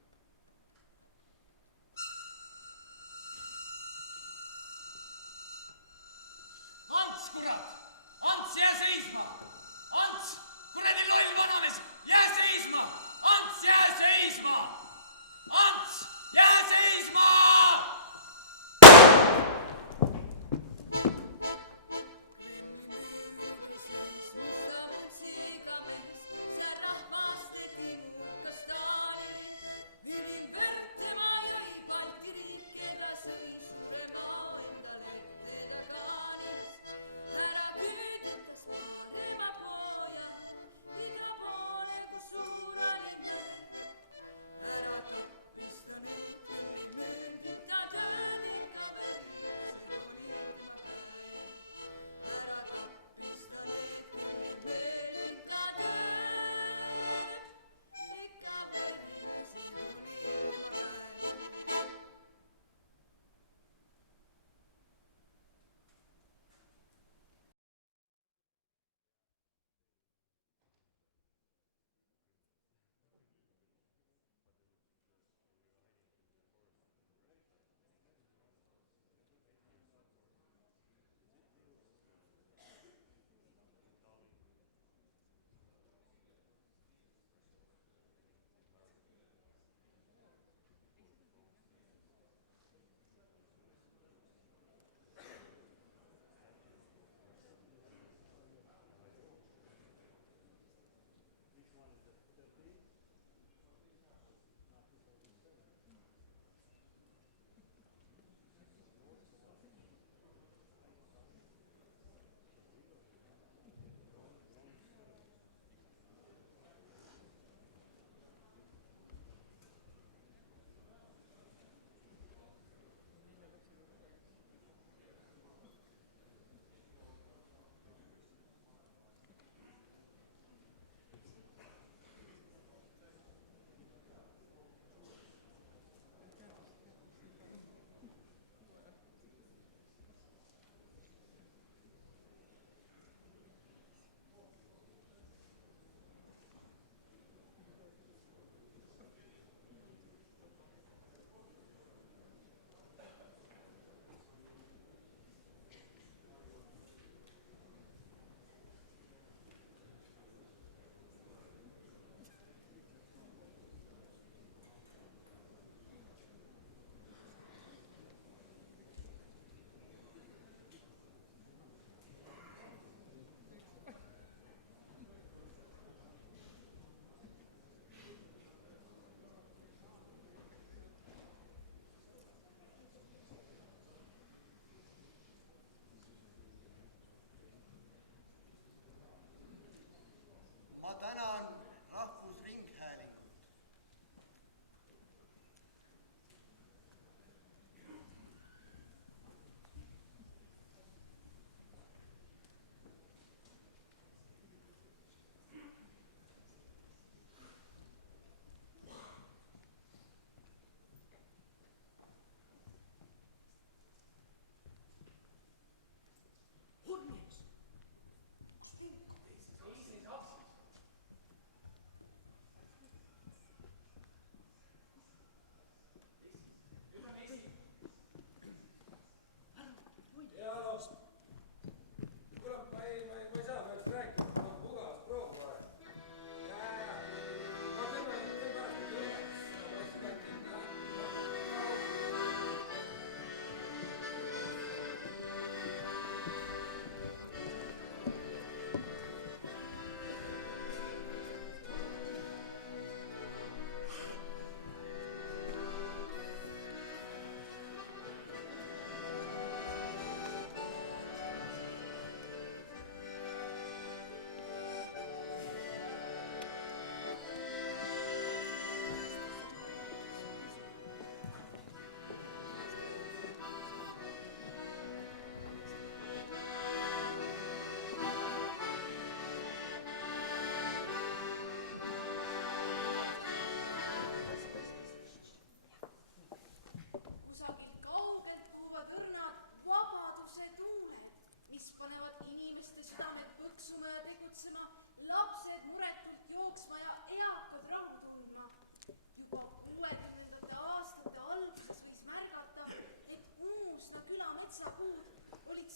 Ants, kurat! Ants, jää seisma! Ants, kuradi loll vanamees, jää seisma! Ants, jää seisma! Ants, jää seisma! See rahvast ei tinnukas taani.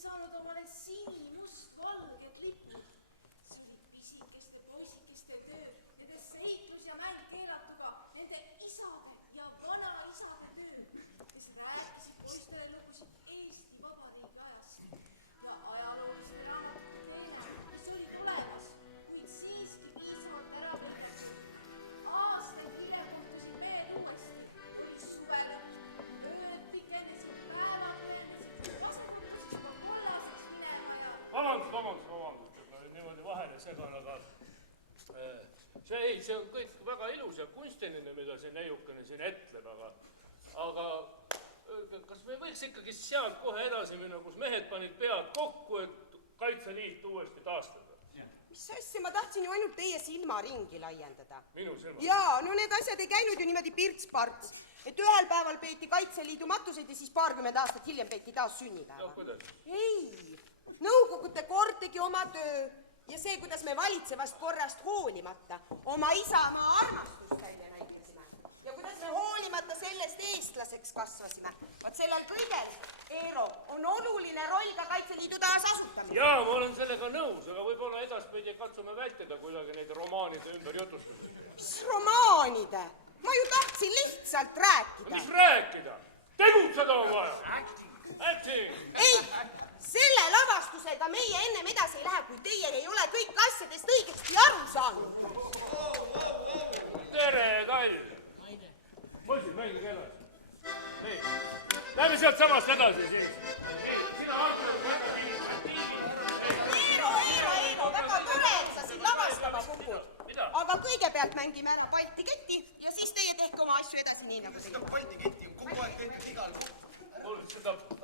saanud omale sinimustvalged lipud. See oli pisikeste poisikeste töö, nende seiklus ja mäng keelatuga, nende isade ja vanaisade töö, kes rääkisid poistele lugusid Eesti Vabariigi ajast. Ja ajaloolised raamatud teema, mis oli tulemas, kuid siiski piisavalt ära võetud. Aastaid kirjakohtusid veel uuesti, oli suvenõht, ööd pikendasid, päevad lühendasid, vastutustest ma kollaseks minema ja... Vabandust, et ma nüüd niimoodi vahele segan, aga see on kõik väga ilus ja kunstiline, mida see neiukene siin etleb, aga kas me võiks ikkagi sealt kohe edasi minna, kus mehed panid pead kokku, et Kaitseliit uuesti taastada? Mis asja, ma tahtsin ju ainult teie silmaringi laiendada. Minu silma? Jaa, no need asjad ei käinud ju niimoodi pirts-parts, et ühel päeval peeti Kaitseliidu matuseid ja siis 20 aastat hiljem peeti taas sünnipäeva. No kuidas? Ei, nõukogude kord tegi oma töö ja see, kuidas me valitsevast korrast hoolimata oma isamaa armastust välja näitasime ja kuidas me hoolimata sellest eestlaseks kasvasime. Vaat sellel kõigel, Eero, on oluline roll ka Kaitseliidu taasasutamisel. Jaa, ma olen sellega nõus, aga võib-olla edaspidi katsume vältida kuidagi neid romaanide ümber jutustamist. Mis romaanide? Ma ju tahtsin lihtsalt rääkida. Mis rääkida? Tegutseda on vaja. Acting! Ei, selle lavastusega meie ennem edasi ei lähe, kui teie ei ole kõik asjadest õigesti aru saanud. Tere, Kall! Poisid, mängige edasi. Nii, lähme sealt samast edasi siis. Sina Artur, väga initsiatiivi. Eero, väga tore, et sa siin lavastama kukud. Aga kõigepealt mängime ära Balti keti ja siis teie tehke oma asju edasi nii, nagu teie. Balti keti on kogu aeg tehtud igal pool.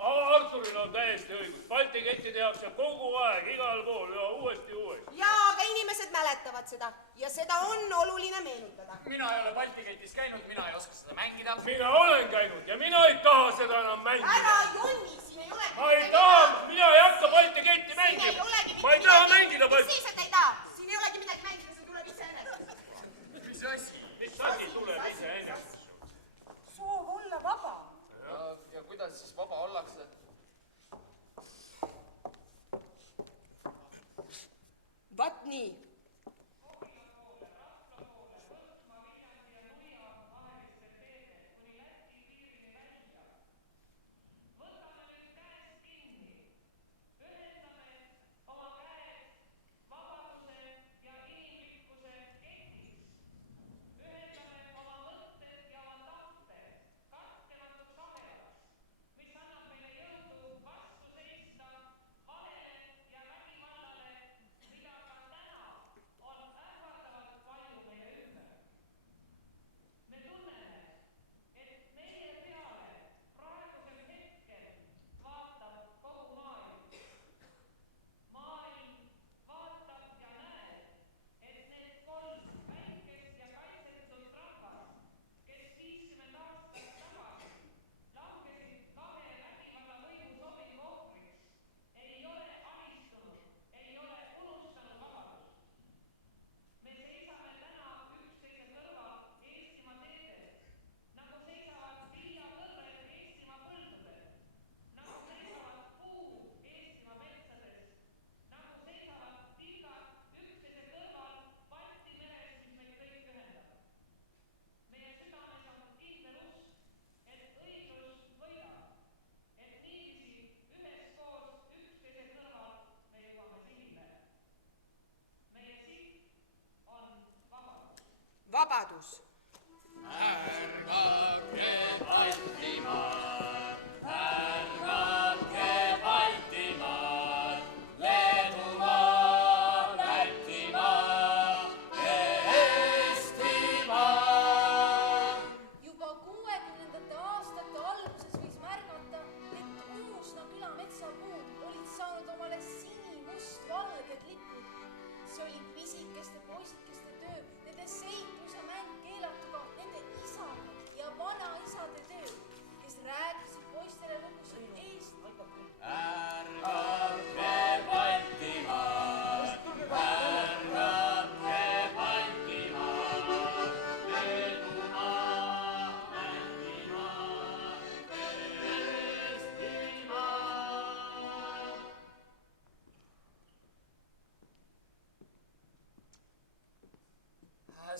Arturil on täiesti õigus. Balti ketti tehakse kogu aeg, igal pool ja uuesti. Jaa, aga inimesed mäletavad seda ja seda on oluline meenutada. Mina ei ole Balti ketis käinud, mina ei oska seda mängida. Mina olen käinud ja mina ei taha seda enam mängida. Ära jonni, siin ei olegi... Ma ei taha, mina ei hakka Balti ketti mängima. Ma ei taha mängida Balti. Siis, et ei taha. Siin ei olegi midagi mängida, see tuleb ise ennast. Mis asi? Mis asi tuleb ise ennast? Soov olla vaba. Ja kuidas siis vaba ollakse? Vat nii. Vabadus. Ärgake Baltimaal, ärgake Baltimaal, Leedumaa, Lätimaa, Eestimaa. Juba 60ndate aastate alguses võis märgata, et Uusna küla metsapuud olid saanud omale sinimustvalged lipud. See oli pisikeste poisikeste töö, nende seiklus ja mäng keelatuga, nende isade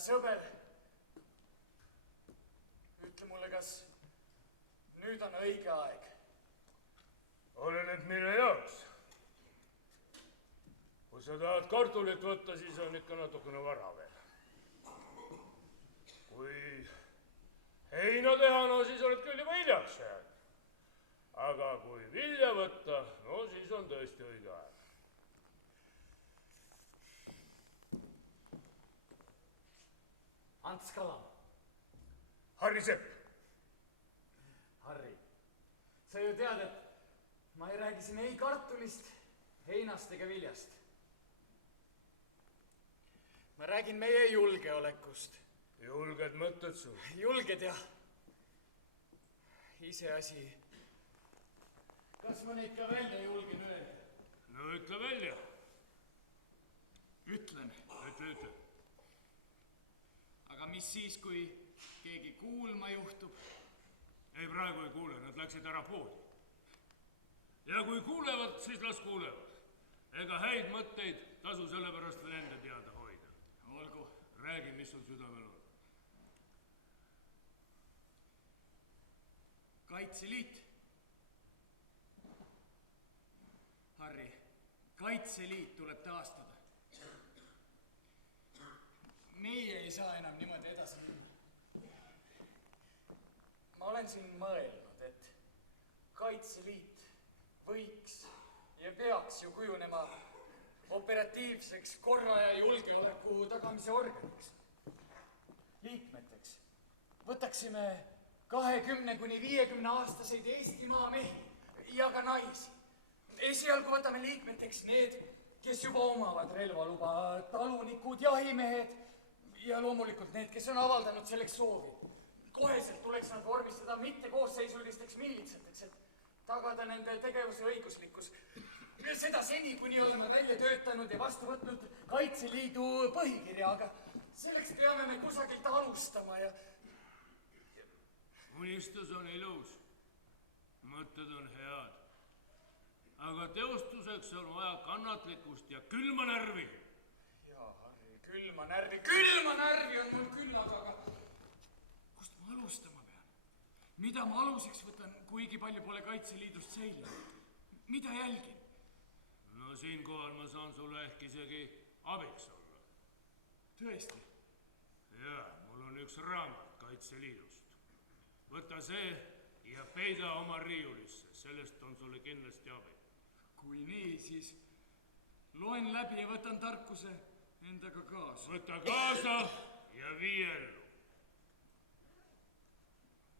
sõber, ütle mulle, kas nüüd on õige aeg? Oleneb mille jaoks. Kui sa tahad kartulit võtta, siis on ikka natukene vara veel. Kui heina teha, no siis oled küll juba hiljaks jäänud. Aga kui vilja võtta, no siis on tõesti õige aeg. Ants Kalam. Harri Sepp. Harri, sa ju tead, et ma ei räägi siin ei kartulist, heinast ega viljast. Ma räägin meie julgeolekust. Julged mõtted sul? Julged, jah. Iseasi. Kas ma neid ka välja julgen öelda? No ütle välja. Ütlen. Ütle. Aga mis siis, kui keegi kuulma juhtub? Ei, praegu ei kuule, nad läksid ära poodi. Ja kui kuulevad, siis las kuulevad. Ega häid mõtteid tasu sellepärast veel enda teada hoida. Olgu. Räägi, mis sul südamel on. Kaitseliit. Harri, Kaitseliit tuleb taastada. Meie ei saa enam niimoodi edasi minna. Ma olen siin mõelnud, et Kaitseliit võiks ja peaks ju kujunema operatiivseks korra ja julgeoleku tagamise organiks. Liikmeteks võtaksime 20–50 aastaseid Eestimaa mehi ja ka naisi. Esialgu võtame liikmeteks need, kes juba omavad relvaluba, talunikud, jahimehed ja loomulikult need, kes on avaldanud selleks soovi. Koheselt tuleks nad vormistada mittekoosseisulisteks miilitsateks, et tagada nende tegevuse õiguslikkus. Seda seni, kuni oleme välja töötanud ja vastu võtnud Kaitseliidu põhikirja, aga selleks peame me kusagilt alustama ja... Unistus on ilus, mõtted on head, aga teostuseks on vaja kannatlikkust ja külma närvi. Jaa, Harri, külma närvi on mul küllaga, aga kust ma alustama pean? Mida ma aluseks võtan, kuigi palju pole Kaitseliidust seilnud? Mida jälgin? No siinkohal ma saan sulle ehk isegi abiks olla. Tõesti? Jaa, mul on üks raamat Kaitseliidust. Võta see ja peida oma riiulisse, sellest on sulle kindlasti abi. Kui nii, siis loen läbi ja võtan tarkuse endaga kaasa. Võta kaasa ja vii ellu.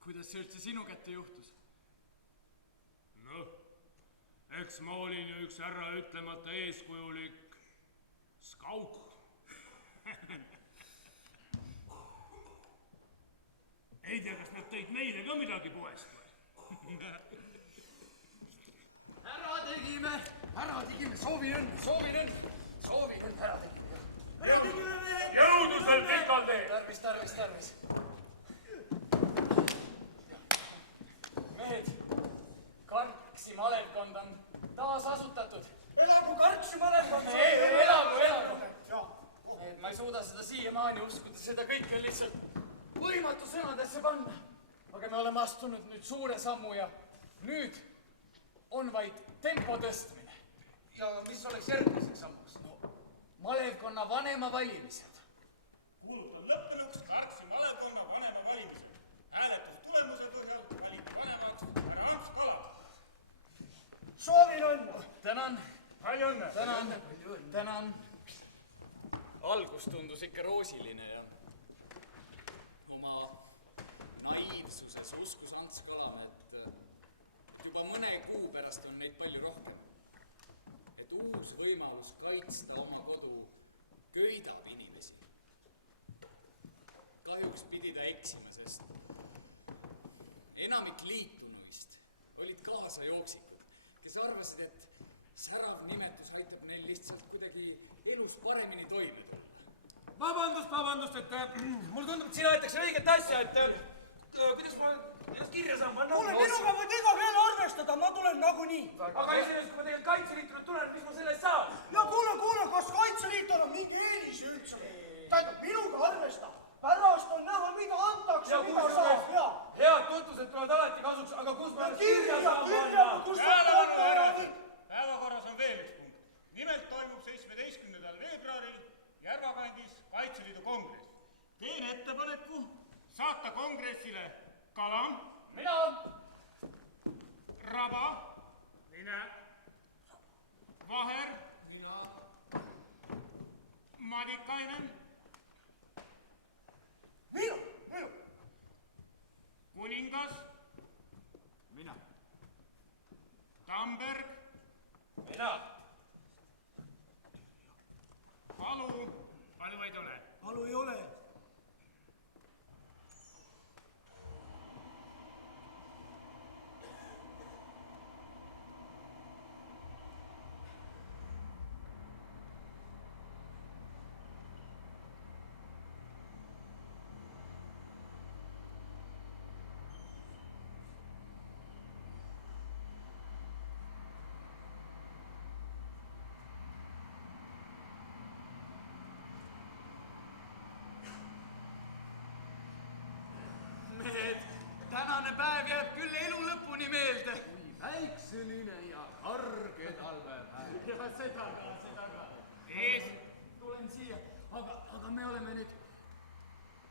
Kuidas see üldse sinu kätte juhtus? Noh, eks ma olin ju üks ära ütlemata eeskujulik skaut. Ei tea, kas nad tõid meile ka midagi poest või? Ära tegime, soovin õnn, ära tegime. Jõudu seal pikal teel! Tarvis. Mehed, Karksi malevkond on taas asutatud. Elagu Karksi malevkond! Elagu! Ma ei suuda seda siiamaani uskuda, seda kõike on lihtsalt võimatu sõnadesse panna. Aga me oleme astunud nüüd suure sammu ja nüüd on vaid tempo tõstmine. Ja mis oleks järgmiseks sammuks? No, malevkonna vanema valimised. Kuulutan lõppenuks Karksi malevkonna vanema valimised. Hääletustulemuse põhjal valiti vanemaks härra Ants Kalam. Soovin õnne! Tänan. Palju õnne! Tänan. Algus tundus ikka roosiline ja oma naiivsuses uskus Ants Kalam, et juba mõne kuu pärast on neid palju rohkem. Et uus võimalus kaitsta oma kodu köidab inimesi. Kahjuks pidi ta eksima, sest enamik liitunuist olid kaasajooksikud, kes arvasid, et särav nimetus aitab neil lihtsalt kuidagi elus paremini toime tulla. Vabandust, et mulle tundub, et siin aetakse õiget asja, et kuidas ma ennast kirja saan panna? Kuule, minuga võid iga keele arvestada, ma tulen nagunii. Aga iseenesest, kui ma tegelikult Kaitseliitu nüüd tulen, mis ma selle eest saan? Ja kuule, kas Kaitseliit on mingi eelis üldse? Tähendab, minuga arvesta. Kaitseliidu kongress. Teen ettepaneku saata kongressile Kalam. Mina. Raba. Mina. Vaher. Mina. Madikainen. Mina. Kuningas. Mina. Tamberg. Mina. Palu. Palu ei tule. Palu ei ole. Tänane päev jääb küll elu lõpuni meelde. Kui päikseline ja karge talvepäev. Ja seda ka. Ees. Tulen siia, aga me oleme nüüd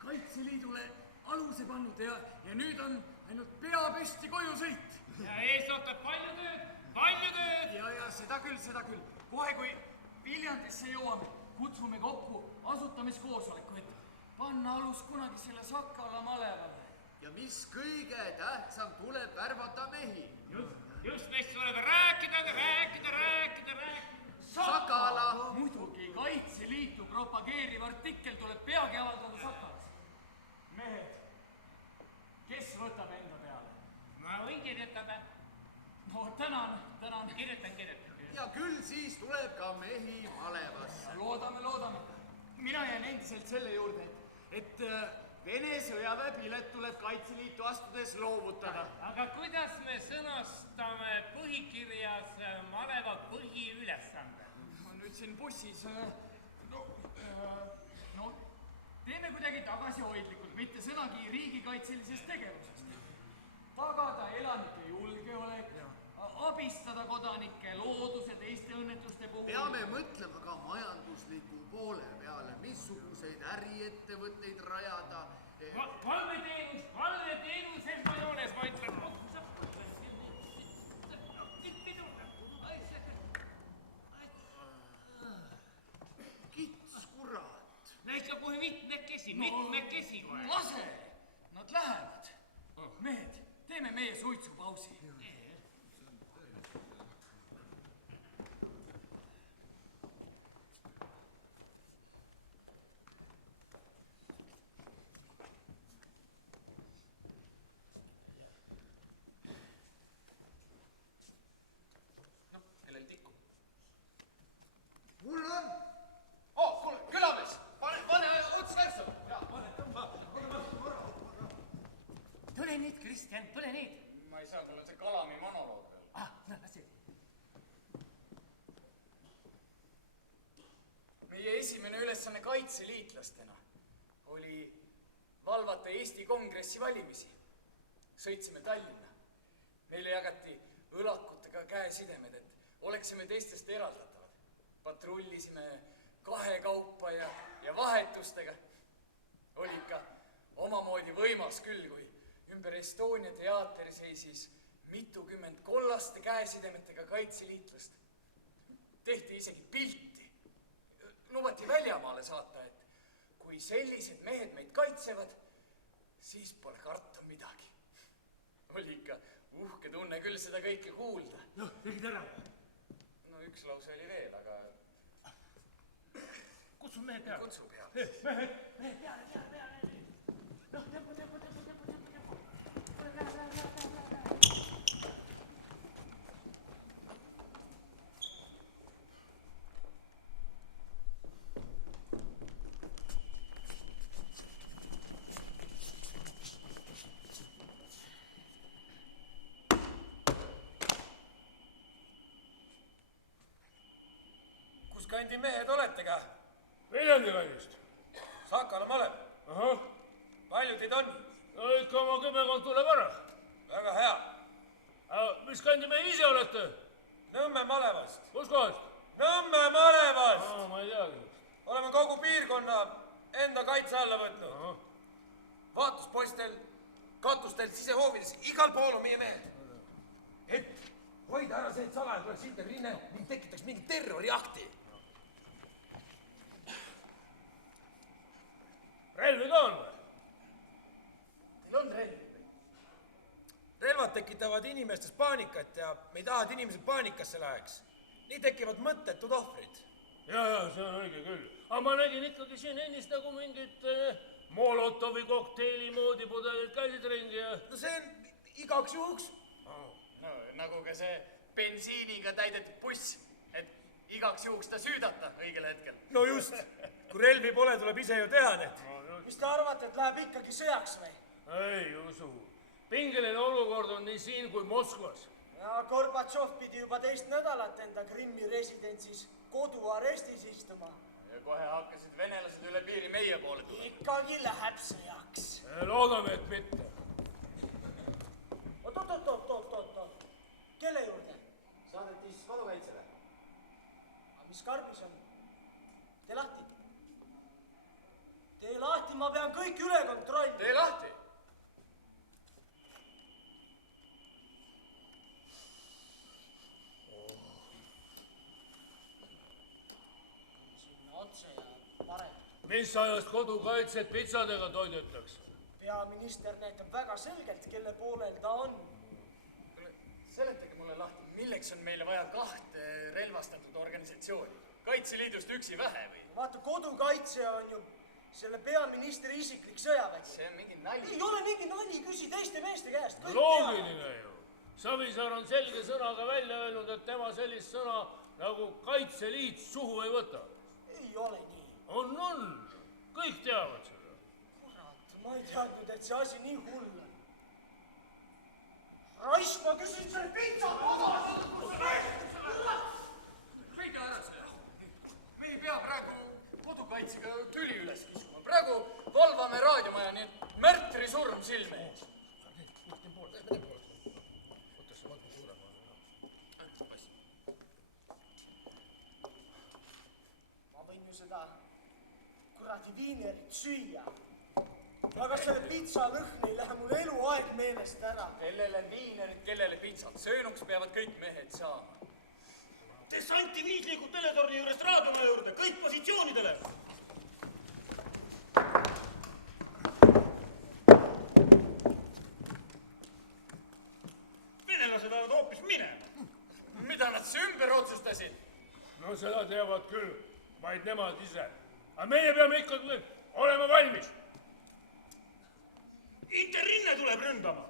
Kaitseliidule aluse pannud ja nüüd on ainult pea püsti koju sõit. Ja ees ootab palju tööd. Ja seda küll. Kohe, kui Viljandisse jõuame, kutsume kokku asutamiskoosoleku, et panna alus kunagi selle Sakala malevale. Ja mis kõige tähtsam, tuleb värvata mehi. Just neist tuleb rääkida. Sakala! Muidugi, Kaitseliitu propageeriv artikkel tuleb peagi avaldada Sakalas. Mehed, kes võtab enda peale? Ma võin kirjutada. No, tänan. Kirjutan. Ja küll siis tuleb ka mehi malevasse. Loodame. Mina jään endiselt selle juurde, et Vene sõjaväepilet tuleb Kaitseliitu astudes loovutada. Aga kuidas me sõnastame põhikirjas maleva põhiülesande? Ma nüüd siin bussis, teeme kuidagi tagasihoidlikult, mitte sõnagi riigikaitselisest tegevusest. Tagada elanike julgeolek, abistada kodanikke looduse teiste õnnetuste puhul. Peame mõtlema ka majandusliku poole peale, missuguseid äriettevõtteid rajada. Valveteenus esmajoones, ma ütlen. Kits kurat. Näis kohe mitmekesi kohe. Lase, nad lähevad. Mehed, teeme meie suitsupausi. Mul on! Kuule, külamees! Pane ots kärssu! Tule nüüd, Kristjan, tule nüüd. Ma ei saa, mul on see Kalami monoloog veel. See. Meie esimene ülesanne kaitseliitlastena oli valvata Eesti Kongressi valimisi. Sõitsime Tallinna. Meile jagati õlakutega käesidemed, et oleksime teistest eraldatavad. Patrullisime kahekaupa ja vahetustega. Oli ikka omamoodi võimas küll, kui ümber Estonia teater seisis mitukümmend kollaste käesidemetega kaitseliitlast. Tehti isegi pilti. Lubati väljamaale saata, et kui sellised mehed meid kaitsevad, siis pole karta midagi. Oli ikka uhke tunne küll seda kõike kuulda. Tegid ära? No üks lause oli veel, aga... Kutsu mehed peale. Kutsu peale. Mehed. Peale. Noh, tempo. Kus kandi mehed oletega? Viljandi kandist. Sakala malev. Ahah. Palju teid on? No ikka oma 10 tuleb ära. Väga hea. Mis kandi me ise olete? Nõmme malevast. Kus kohast? Nõmme malevast! Ma ei teagi. Oleme kogu piirkonna enda kaitse alla võtnud. Vaatuspostel, katustel, sisehoovides, igal pool on meie mehed. Et hoida ära see, et salaja tuleks interrinne ning tekitaks mingi terroriakti. Relvi ka on või? Teil on relvi? Relvad tekitavad inimestes paanikat ja me ei taha, et inimesed paanikasse läheks. Nii tekivad mõttetud ohvrid. Ja, see on õige küll. Aga ma nägin ikkagi siin ennist nagu mingit Molotovi kokteili moodi pudelid käisid ringi ja... No see on igaks juhuks. No, nagu ka see bensiiniga täidetud buss, et igaks juhuks ta süüdata õigel hetkel. No just, kui relvi pole, tuleb ise ju teha need. Mis te arvate, et läheb ikkagi sõjaks või? Ei usu. Pingeline olukord on nii siin kui Moskvas. Ja Gorbatšov pidi juba teist nädalat enda Krimmi residentsis koduarestis istuma. Ja kohe hakkasid venelased üle piiri meie poole tulema. Ikkagi läheb sõjaks. Loodame, et mitte. Oot. Kelle juurde? Saadetis kodukaitsele. Aga mis karbis on? Tee lahti. Tee lahti, ma pean kõik üle kontrollima. Tee lahti. Mis ajast kodukaitset pitsadega toidetaks? Peaminister näitab väga selgelt, kelle poolel ta on. Seletage mulle lahti, milleks on meile vaja 2 relvastatud organisatsiooni? Kaitseliidust üksi vähe või? Vaata, kodukaitse on ju selle peaministri isiklik sõjavägi. See on mingi nali. Ei ole mingi nali, küsi teiste meeste käest. Loogiline ju. Savisaar on selge sõnaga välja öelnud, et tema sellist sõna nagu Kaitseliit suhu ei võta. Ei ole nii. On. Kõik teavad seda. Kurat, ma ei teadnud, et see asi nii hull on. Raisk, ma küsin selle pitsa kodas! Võida ära seda. Me ei pea praegu kodukaitsega tüli üles kiskuma. Praegu valvame raadiomaja, nii et märtri surm silme ees. Ma võin ju seda kuradi viinerit süüa. Aga selle pitsa lõhn ei lähe mul eluaeg meelest ära. Kellele viinerit, kellele pitsat. Söönuks peavad kõik mehed saama. Dessanti 5 liigub teletorni juurest raadiomaja juurde. Kõik positsioonidele. Venelased ajavad hoopis minema. Mida nad see ümber otsustasid? No seda teavad küll, vaid nemad ise. Aga meie peame ikkagi olema valmis. Interrinne tuleb ründama.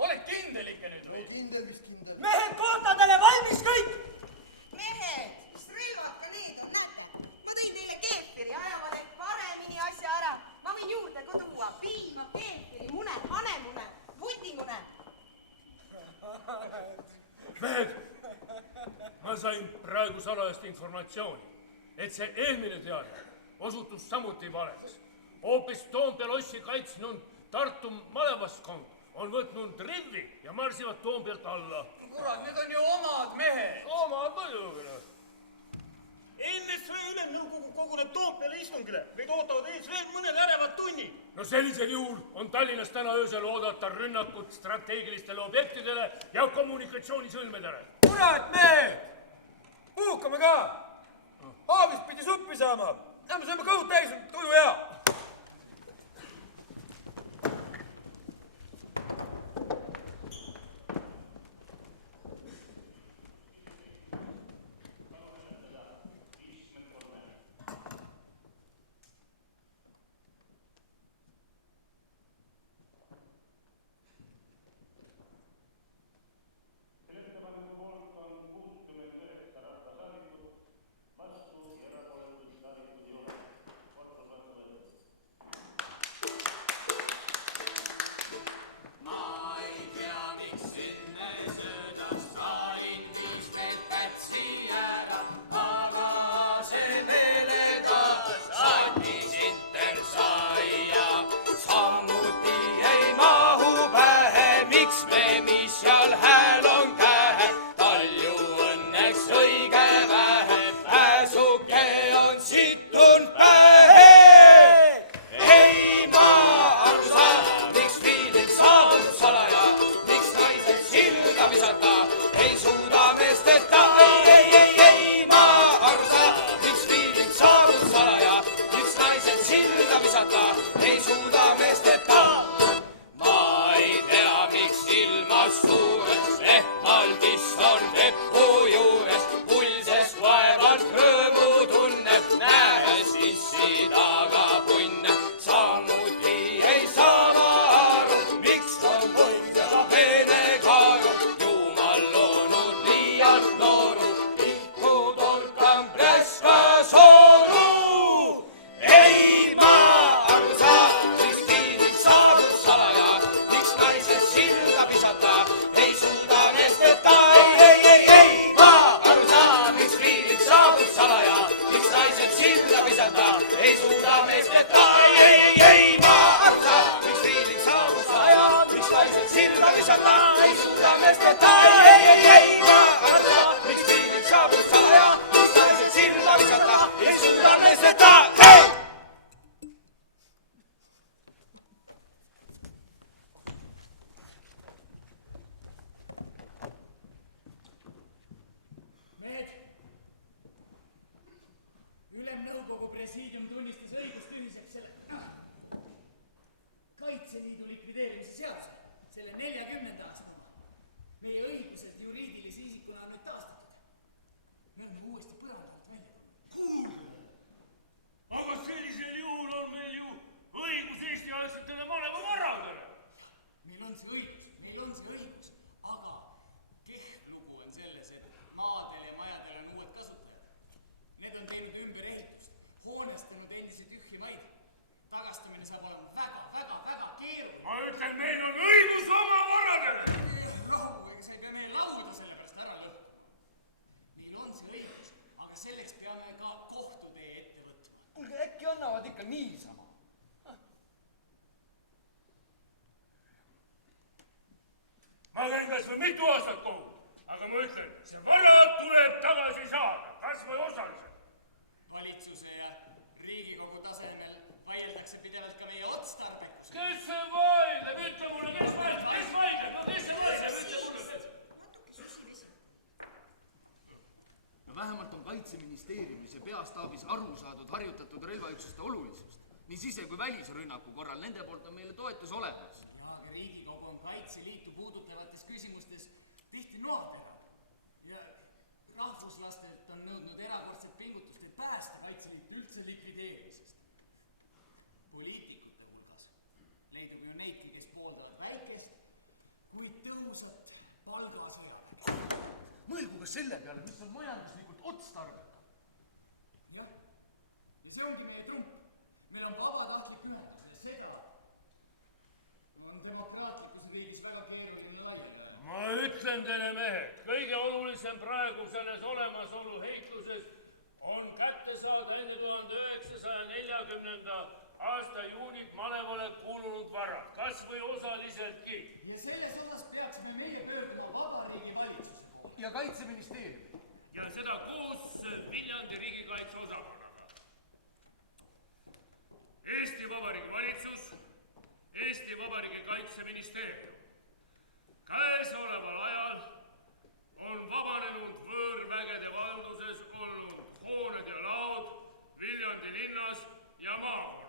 Oled kindel ikka nüüd või? Kindel. Mehed kohtadele, valmis kõik! Mehed, mis relvad ka need on, näete? Ma tõin teile keefiri, ajavad end paremini asja ära. Ma võin juurde ka tuua piima, keefiri, mune, hanemune, vutimune. Mehed, ma sain praegu salajast informatsiooni, et see eelmine teade osutus samuti valeks. Hoopis Toompea lossi kaitsnud Tartu malevaskond on võtnud rivi ja marsivad Toompealt alla. Kurat, need on ju omad mehed. Omad muidugi. NSV ülemnõukogu koguneb Toompeale istungile. Meid ootavad ees veel mõned ärevad tunnid. No sellisel juhul on Tallinnas täna öösel oodata rünnakut strateegilistele objektidele ja kommunikatsioonisõlmedele. Kurat, mehed! Puhkame ka! Haavist pidi suppi saama. Me saame kõhud täis, tuju hea. südamesteta, ei, ma aru saa, miks viilik sausa ja miks naised silma visata, ei südamesteta, ei, ma aru saa, miks viilik sausa ja miks naised silma visata, ei südamesteta, hei! Ülemnõukogu presiidium tunnistas õigustühiseks selle Kaitseliidu likvideerimise seaduse, selle 40. aastama. Meie õigused juriidilise isikuna on nüüd taastatud. Me oleme uuesti põrandalt välja tulnud. Kuulge! Aga sellisel juhul on meil ju õigus Eesti-aegsetele malevavaradele. Meil on see õigus, aga kehv lugu on selles, et maadel ja majadel on uued kasutajad. Need on teinud ümber ehitust, hoonestanud endisi tühji maid. Tagastamine saab olema väga keeruline. Ma ütlen, meil on õigus oma varadele. Rahu, ega sa ei pea meie lauda selle pärast ära lõhkuma. Meil on see õigus, aga selleks peame ka kohtutee ette võtma. Kuulge, äkki annavad ikka niisama? Ma käin kas või mitu aastat kohut, aga ma ütlen, see vara tuleb tagasi saada, kas või osaliselt. Valitsuse ja Riigikogu tasemel vaieldakse pidevalt ka meie otstarbekuse. Kes see vaidleb? Ütle mulle, kes vaidleb? No kes see vaidleb? Ütle mulle. Natuke süsivesi. No vähemalt on Kaitseministeeriumis ja peastaabis aru saadud harjutatud relvaüksuste olulisust. Nii sise- kui välisrünnaku korral nende poolt on meile toetus olemas. Aga Riigikogu on Kaitseliitu puudutavates küsimustes tihti noatera. Ja rahvuslastelt on nõudnud erakordset pingutust, et päästa Kaitseliit üldse likvideerimisest. Poliitikute hulgas leidub ju neidki, kes pooldavad väikest, kuid tõhusat palgasõja. Mõelgu ka selle peale, mis on majanduslikult otstarbeka. Jah, ja see ongi meie trump. Meil on vabatahtlik ühendus ja seda on demokraatlikus riigis väga keeruline laiendada. Ma ütlen teile, mehed, kõige olulisem praegu selles olemasolu heitluses on kätte saada enne 1940. aasta juunit malevale kuulunud varad, kas või osaliseltki. Ja selles osas peaksime meie pöörduma Vabariigi Valitsuse poole. Ja Kaitseministeeriumi. Ja seda koos Viljandi riigikaitse osakonnaga. Eesti Vabariigi Valitsus, Eesti Vabariigi Kaitseministeerium. Käesoleval ajal on vabanenud võõrvägede valduses olnud hooned ja laod Viljandi linnas ja maakonnas.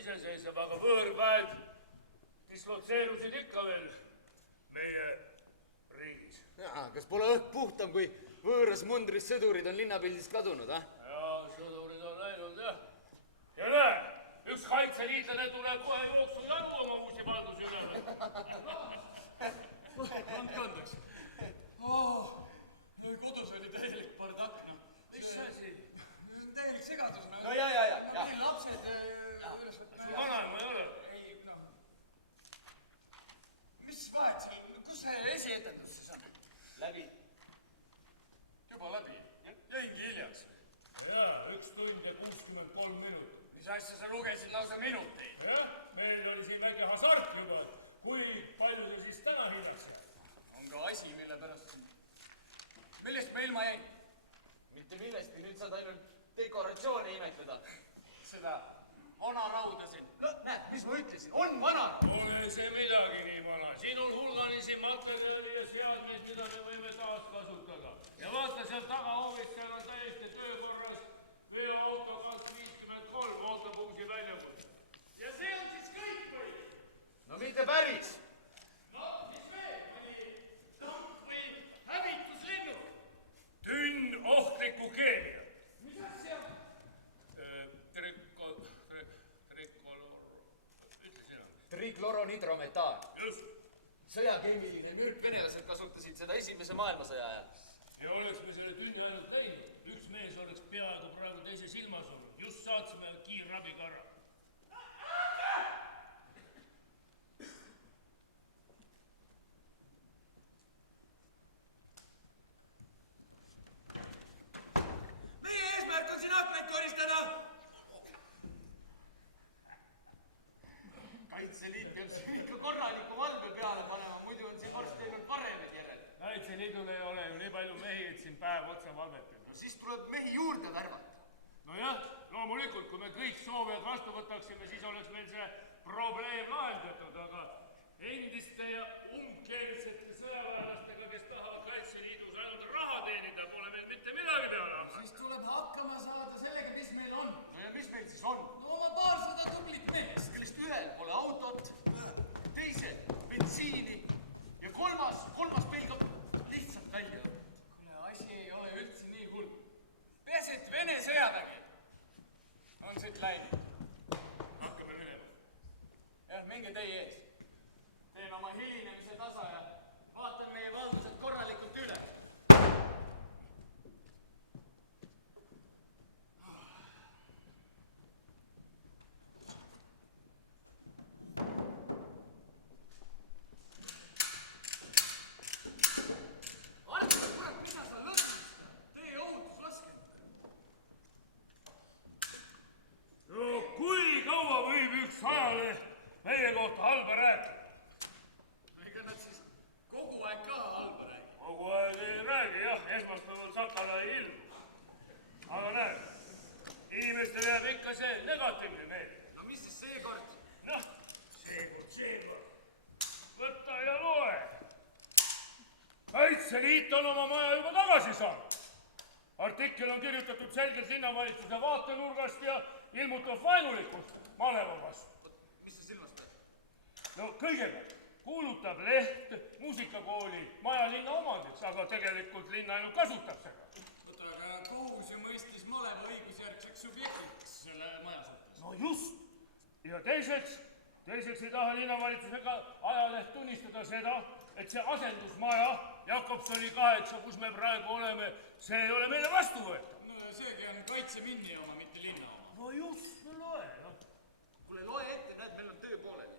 Iseseisev, aga võõrväed dislotseerusid ikka veel meie riigis. Jaa, kas pole õhk puhtam, kui võõras mundris sõdurid on linnapildist kadunud, ah? Jaa, sõdurid on läinud, jah. Ja näe, üks kaitseliitlane tuleb kohe jooksu janu oma uusi valdusi üle. Andke andeks. Kodus oli täielik bardakk, noh. Mis asi? Täielik segadus, noh. No ja. Lapsed... Vanaema ei ole. Ei, noh. Mis vahet seal, kus see esietendus siis on? Läbi. Juba läbi? Jäingi hiljaks. Jaa, 1 tund ja 63 minutit. Mis asja sa lugesid lausa minuteid? Jah, meil oli siin väike hasart juba. Kui palju te siis täna hiljaks? On ka asi, mille pärast... Millest ma ilma jäin? millestki, nüüd saad ainult dekoratsioone imetleda. Seda vanarauda siin. No näed, mis ma ütlesin, on vanaraud. Pole see midagi nii vana. Siin on hulganisi materjali ja seadmeid, mida me võime taas kasutada. Ja vaata seal tagahoovist, seal on täiesti töökorras veoauto 253 autopunkti väljakutse. Ja see on siis kõik või? No mitte päris. No, mis veel? Mõni tank või hävituslennuk? Tünn ohtliku keemia. Mis asja? Trikloronidrometaan. Just. Sõjakeemiline mürk, venelased kasutasid seda esimese maailmasõja ajal. Ja oleks me selle tünni ainult läinud, üks mees oleks peaaegu praegu teise silmas olnud. Just saatsime kiirrabiga ära. Meie eesmärk on siin aknaid koristada. Kaitseliit peab siin ikka korraliku valve peale panema, muidu on siin varsti teinud paremed järel. Kaitseliidul ei ole ju nii palju mehi, et siin päev otsa valvetada. No siis tuleb mehi juurde värvata. Nojah, loomulikult, kui me kõik soovijad vastu võtaksime, siis oleks meil see probleem lahendatud, aga endiste ja umbkeelsete sõjaväelastega, kes tahavad Kaitseliidus ainult raha teenida, pole meil mitte midagi peale hakata. Siis tuleb hakkama saada sellega, mis meil on. No ja mis meil siis on? No oma paarsada tublit meest. Kellest ühel pole autot, teisel bensiini ja kolmas pelgab lihtsalt välja. Kuule, asi ei ole üldse nii hull. Peaasi, et Vene sõjavägi on siit läinud. Hakkame minema. Jah, minge teie ees. Teen oma hilinemise tasa ja vaatan meie valdused korralikult üle. No kui kaua võib üks ajaleht meie kohta halba rääkida? Ega nad siis kogu aeg ka halba räägi. Kogu aeg ei räägi, jah, esmaspäeval Sakala ei ilmu. Aga näed, inimestel jääb ikka see negatiivne meelde. No mis siis seekord? Noh, seekord. Võta ja loe. Kaitseliit on oma maja juba tagasi saanud. Artikkel on kirjutatud selgelt linnavalitsuse vaatenurgast ja ilmutab vaenulikkust maleva vastu. Mis sa silmas pead? No kõigepealt kuulutab leht muusikakooli maja linna omandiks, aga tegelikult linn ainult kasutab seda. Oota, aga kohus ju mõistis maleva õigusjärgseks subjektiks selle maja suhtes. No just. Ja teiseks ei taha linnavalitsusega ajaleht tunnistada seda, et see asendusmaja Jakobsoni 8, kus me praegu oleme, see ei ole meile vastu võetav. No ja seegi on kaitseminni oma, mitte linna oma. No just, loe, noh. Kuule, loe ette, näed, meil on töö pooleli.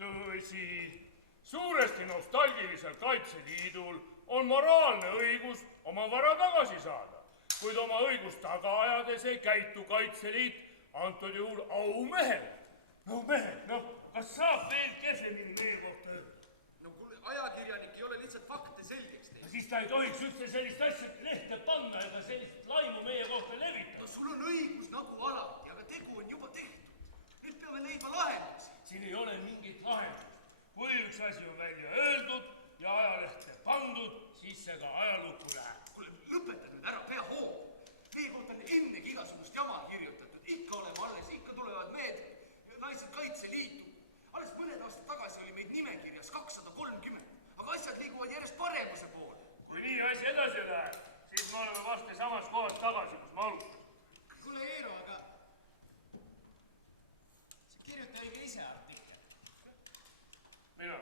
Tõsi, suuresti nostalgilisel Kaitseliidul on moraalne õigus oma vara tagasi saada, kuid oma õigust taga ajades ei käitu Kaitseliit antud juhul aumehele. No mehed, noh, kas saab veel kesemini meie kohta öelda? No kuule, ajakirjanik ei ole lihtsalt fakte selgeks teinud. Siis ta ei tohiks üldse sellist asja lehte panna ega sellist laimu meie kohta levitada. No sul on õigus nagu alati, aga tegu on juba tehtud. Nüüd peame leidma lahendusi. Siin ei ole mingit lahendust. Kui üks asi on välja öeldud ja ajalehte pandud, siis see ka ajalukku läheb. Kuule, lõpeta nüüd ära, pea hoogu. Meie kohta on ennegi igasugust jama kirjutatud. Ikka oleme alles, ikka tulevad mehed, naised Kaitseliitu. Alles mõned aastad tagasi oli meid nimekirjas 230, aga asjad liiguvad järjest paremuse poole. Kui nii asi edasi läheb, siis me oleme varsti samas kohas tagasi, kus me alustasime. Kuule, Eero, aga sa kirjuta ikka ise artikkel. Mina?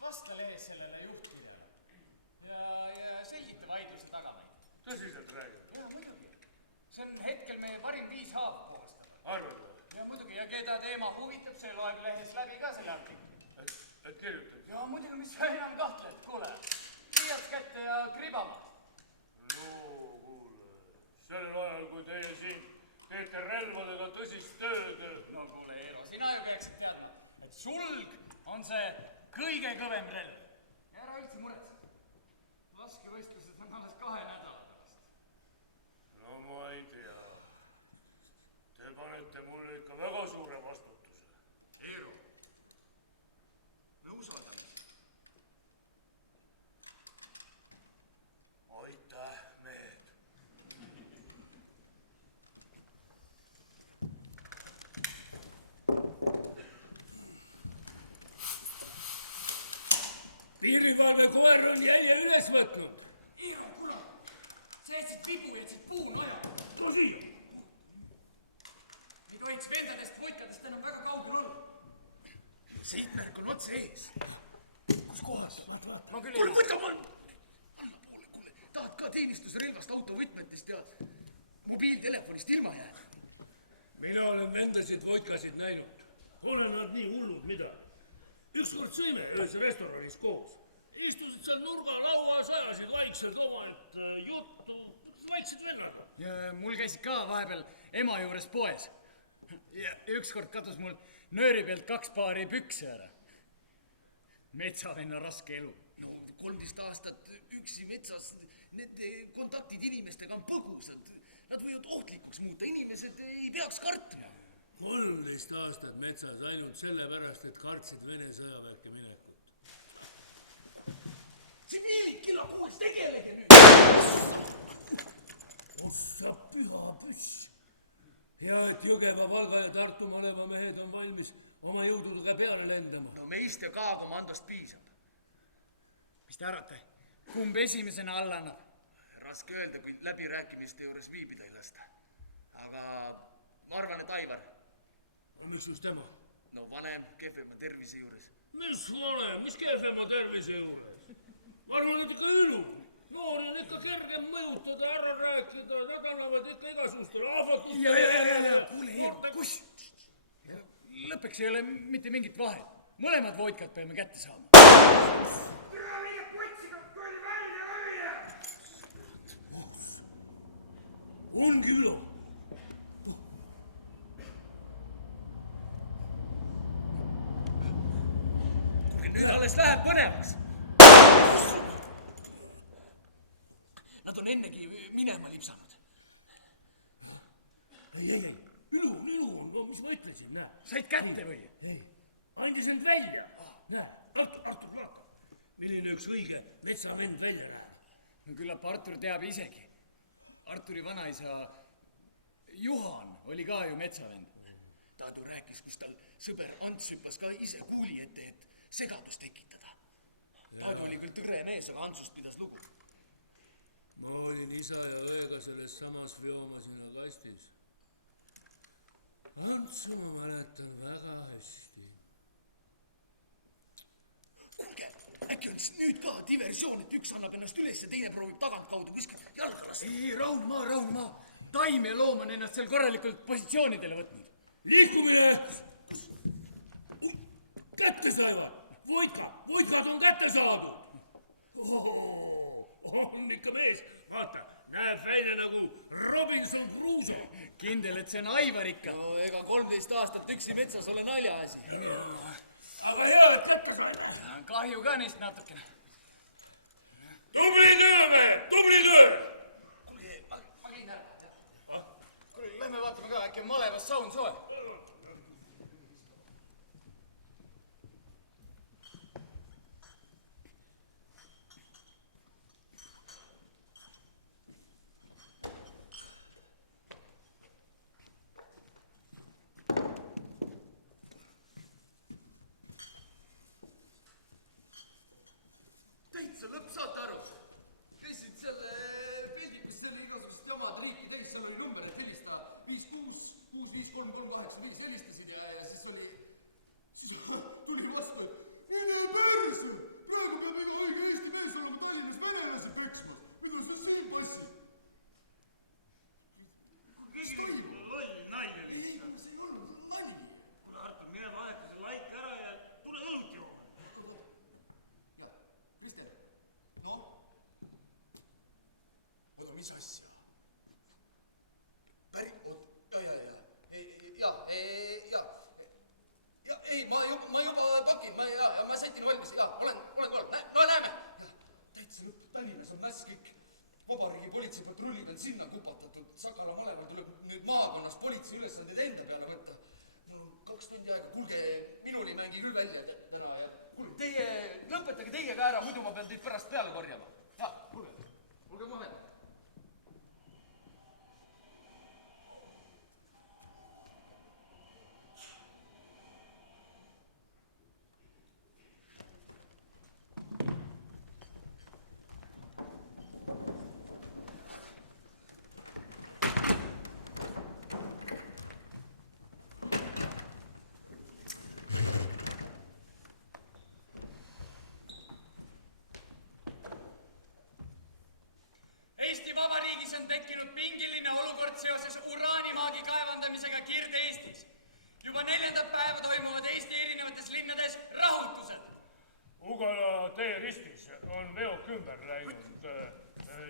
Vasta lehes sellele juhtpidele ja selgita vaidluse tagamaid. Tõsiselt räägid? Jaa, muidugi. See on hetkel meie parim viis haavu koostada. Arvad või? Ja muidugi, ja keda teema huvitab, see loeb lehes läbi ka selle artikli. Et kirjutad? Ja muidugi, mis sa enam kahtled, kuule. Pliiats kätte ja kribama. No kuule, sellel ajal, kui teie siin teete relvadega tõsist tööd. No kuule, Eero, sina ju peaksid teadma, et sulg on see kõige kõvem relv. Ja ära üldse muretse. laskevõistlused on alles 2 nädala pärast. No ma ei tea. Te panete mulle ikka väga suure vastutuse. Eero, me usaldame. Aitäh, mehed. Piirivalve koer on jälje üles võtnud. Eero, kurat, sa jätsid vibu, jätsid puumaja. Tule siia. ei tohiks vendadest voikadest enam väga kaugel olla. Seitmärk on otse ees. Kus kohas? Ma küll ei... Kuule, võtka ma... Allapoole, kuule. Tahad ka teenistusrelvast, autovõtmetest ja mobiiltelefonist ilma jääda? Mina olen vendasid voikasid näinud. Pole nad nii hullud, mida? Ükskord sõime ühes restoranis koos. Istusid seal nurgalauas, ajasid vaikselt omalt juttu. Vaiksed vennaga. Ja mul käisid ka vahepeal ema juures poes. Ja ükskord kadus mul nööri pealt 2 paari pükse ära. Metsavenna raske elu. No 13 aastat üksi metsas, need kontaktid inimestega on põgusad. Nad võivad ohtlikuks muuta, inimesed ei peaks kartma. 13 aastat metsas ainult sellepärast, et kartsid Vene sõjaväkke minekut. Tsiviilid killa 6, tegelege nüüd! Ossa püha püss! Hea, et Jõgeva, Valga ja Tartu Maleva mehed on valmis oma jõududega peale lendama. No meist ja K-komandost piisab. Mis te arvate? Kumb esimesena alla annab? Raske öelda, kui läbirääkimiste juures viibida ei lasta. Aga ma arvan, et Aivar. Miks just tema? No vanem, kehvema tervise juures. Mis vanem, mis kehvema tervise juures? Ma arvan, et ikka ülu. Noori on ikka kergem mõjutada, ära rääkida, nad annavad ikka igasugustele ahvatustele. Ja, kuule, Eero, kus? Lõppeks ei ole mitte mingit vahet. Mõlemad voitkad peame kätte saama. Türa viie potsiga, kui oli välja hoia! Ongi ülu. Nüüd alles läheb põnevaks. Nad on ennegi minema lipsanud. Ei, ülu, mis ma ütlesin, näe. Said kätte või? Ei, andis end välja. Näe, Artur, vaata. Milline üks õige metsavend välja läheb. No küllap Artur teab isegi. Arturi vanaisa Juhan oli ka ju metsavend. Ta ju rääkis, kus tal sõber Ants hüppas ka ise kuuli ette, et segadust tekitada. Taadu oli küll tõre mees, aga Antsust pidas lugu. Ma olin isa ja õega selles samas veomasina kastis. Antsu ma mäletan väga hästi. Kuulge, äkki on siis nüüd ka diversioon, et üks annab ennast üles ja teine proovib tagantkaudu kuskilt jalga lasta? Ei, rahun maa. Taim ja loom on ennast seal korralikult positsioonidele võtnud. Liikumine! Kätte saeva! Voitkad on kätte saadud! On ikka mees. Vaata, näeb välja nagu Robinson Crusoe. Kindel, et see on Aivar ikka. No ega 13 aastat üksi metsas ole naljaasi. Aga hea, et kätte saeva. Kahju ka neist natukene. Tubli töö, mehed! Tubli töö! Kuulge, ma käin ära. Kuule, lähme vaatame ka, äkki on malevas saun soe. Täitsa lõpp, saate aru? Käisid selle pildikus, selle igasugust jamad riiki teis, seal oli number, et helista 56-653-385 helistasid ja siis tuli vastu, et mine perse! Praegu peab iga õige Eesti mees olema Tallinnas venelasi peksma. Mida sa siin passid? Keegi loll nalja lihtsalt. See ei olnud nali. Kuule, Artur, mine vaheta see laik ära ja tule õlut jooma. Ja, Krister, no? Oota, mis asja? Ei, ma juba pakin, ma sätin valmis, olen kohal. No näeme. Täitsa lõpp, Tallinnas on teie ka ära, muidu ma pean teid pärast peale korjama. Ja, olge kohe. Eesti Vabariigis on tekkinud pingiline olukord seoses uraanimaagi kaevandamisega Kirde-Eestis. Juba 4. päeva toimuvad Eesti erinevates linnades rahutused. Ugala tee ristis on veok ümber läinud.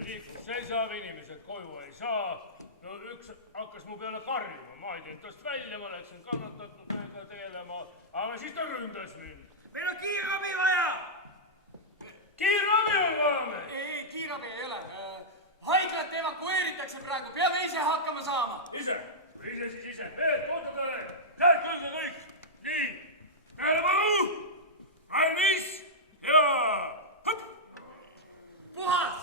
Liiklus seisab, inimesed koju ei saa. No üks hakkas mu peale karjuma, ma ei teinud tast välja, ma läksin kannatatudega tegelema, aga siis ta ründas mind. Meil on kiirabi vaja! Kiirabi on vaja! Ei, kiirabi ei ole. Haiglat evakueeritakse praegu, peame ise hakkama saama. Ise? Või ise siis ise? Mehed, kohtadele! Käed kõlge kõik! Nii! Tähelepanu! Valmis! Ja hõpp! Puhas!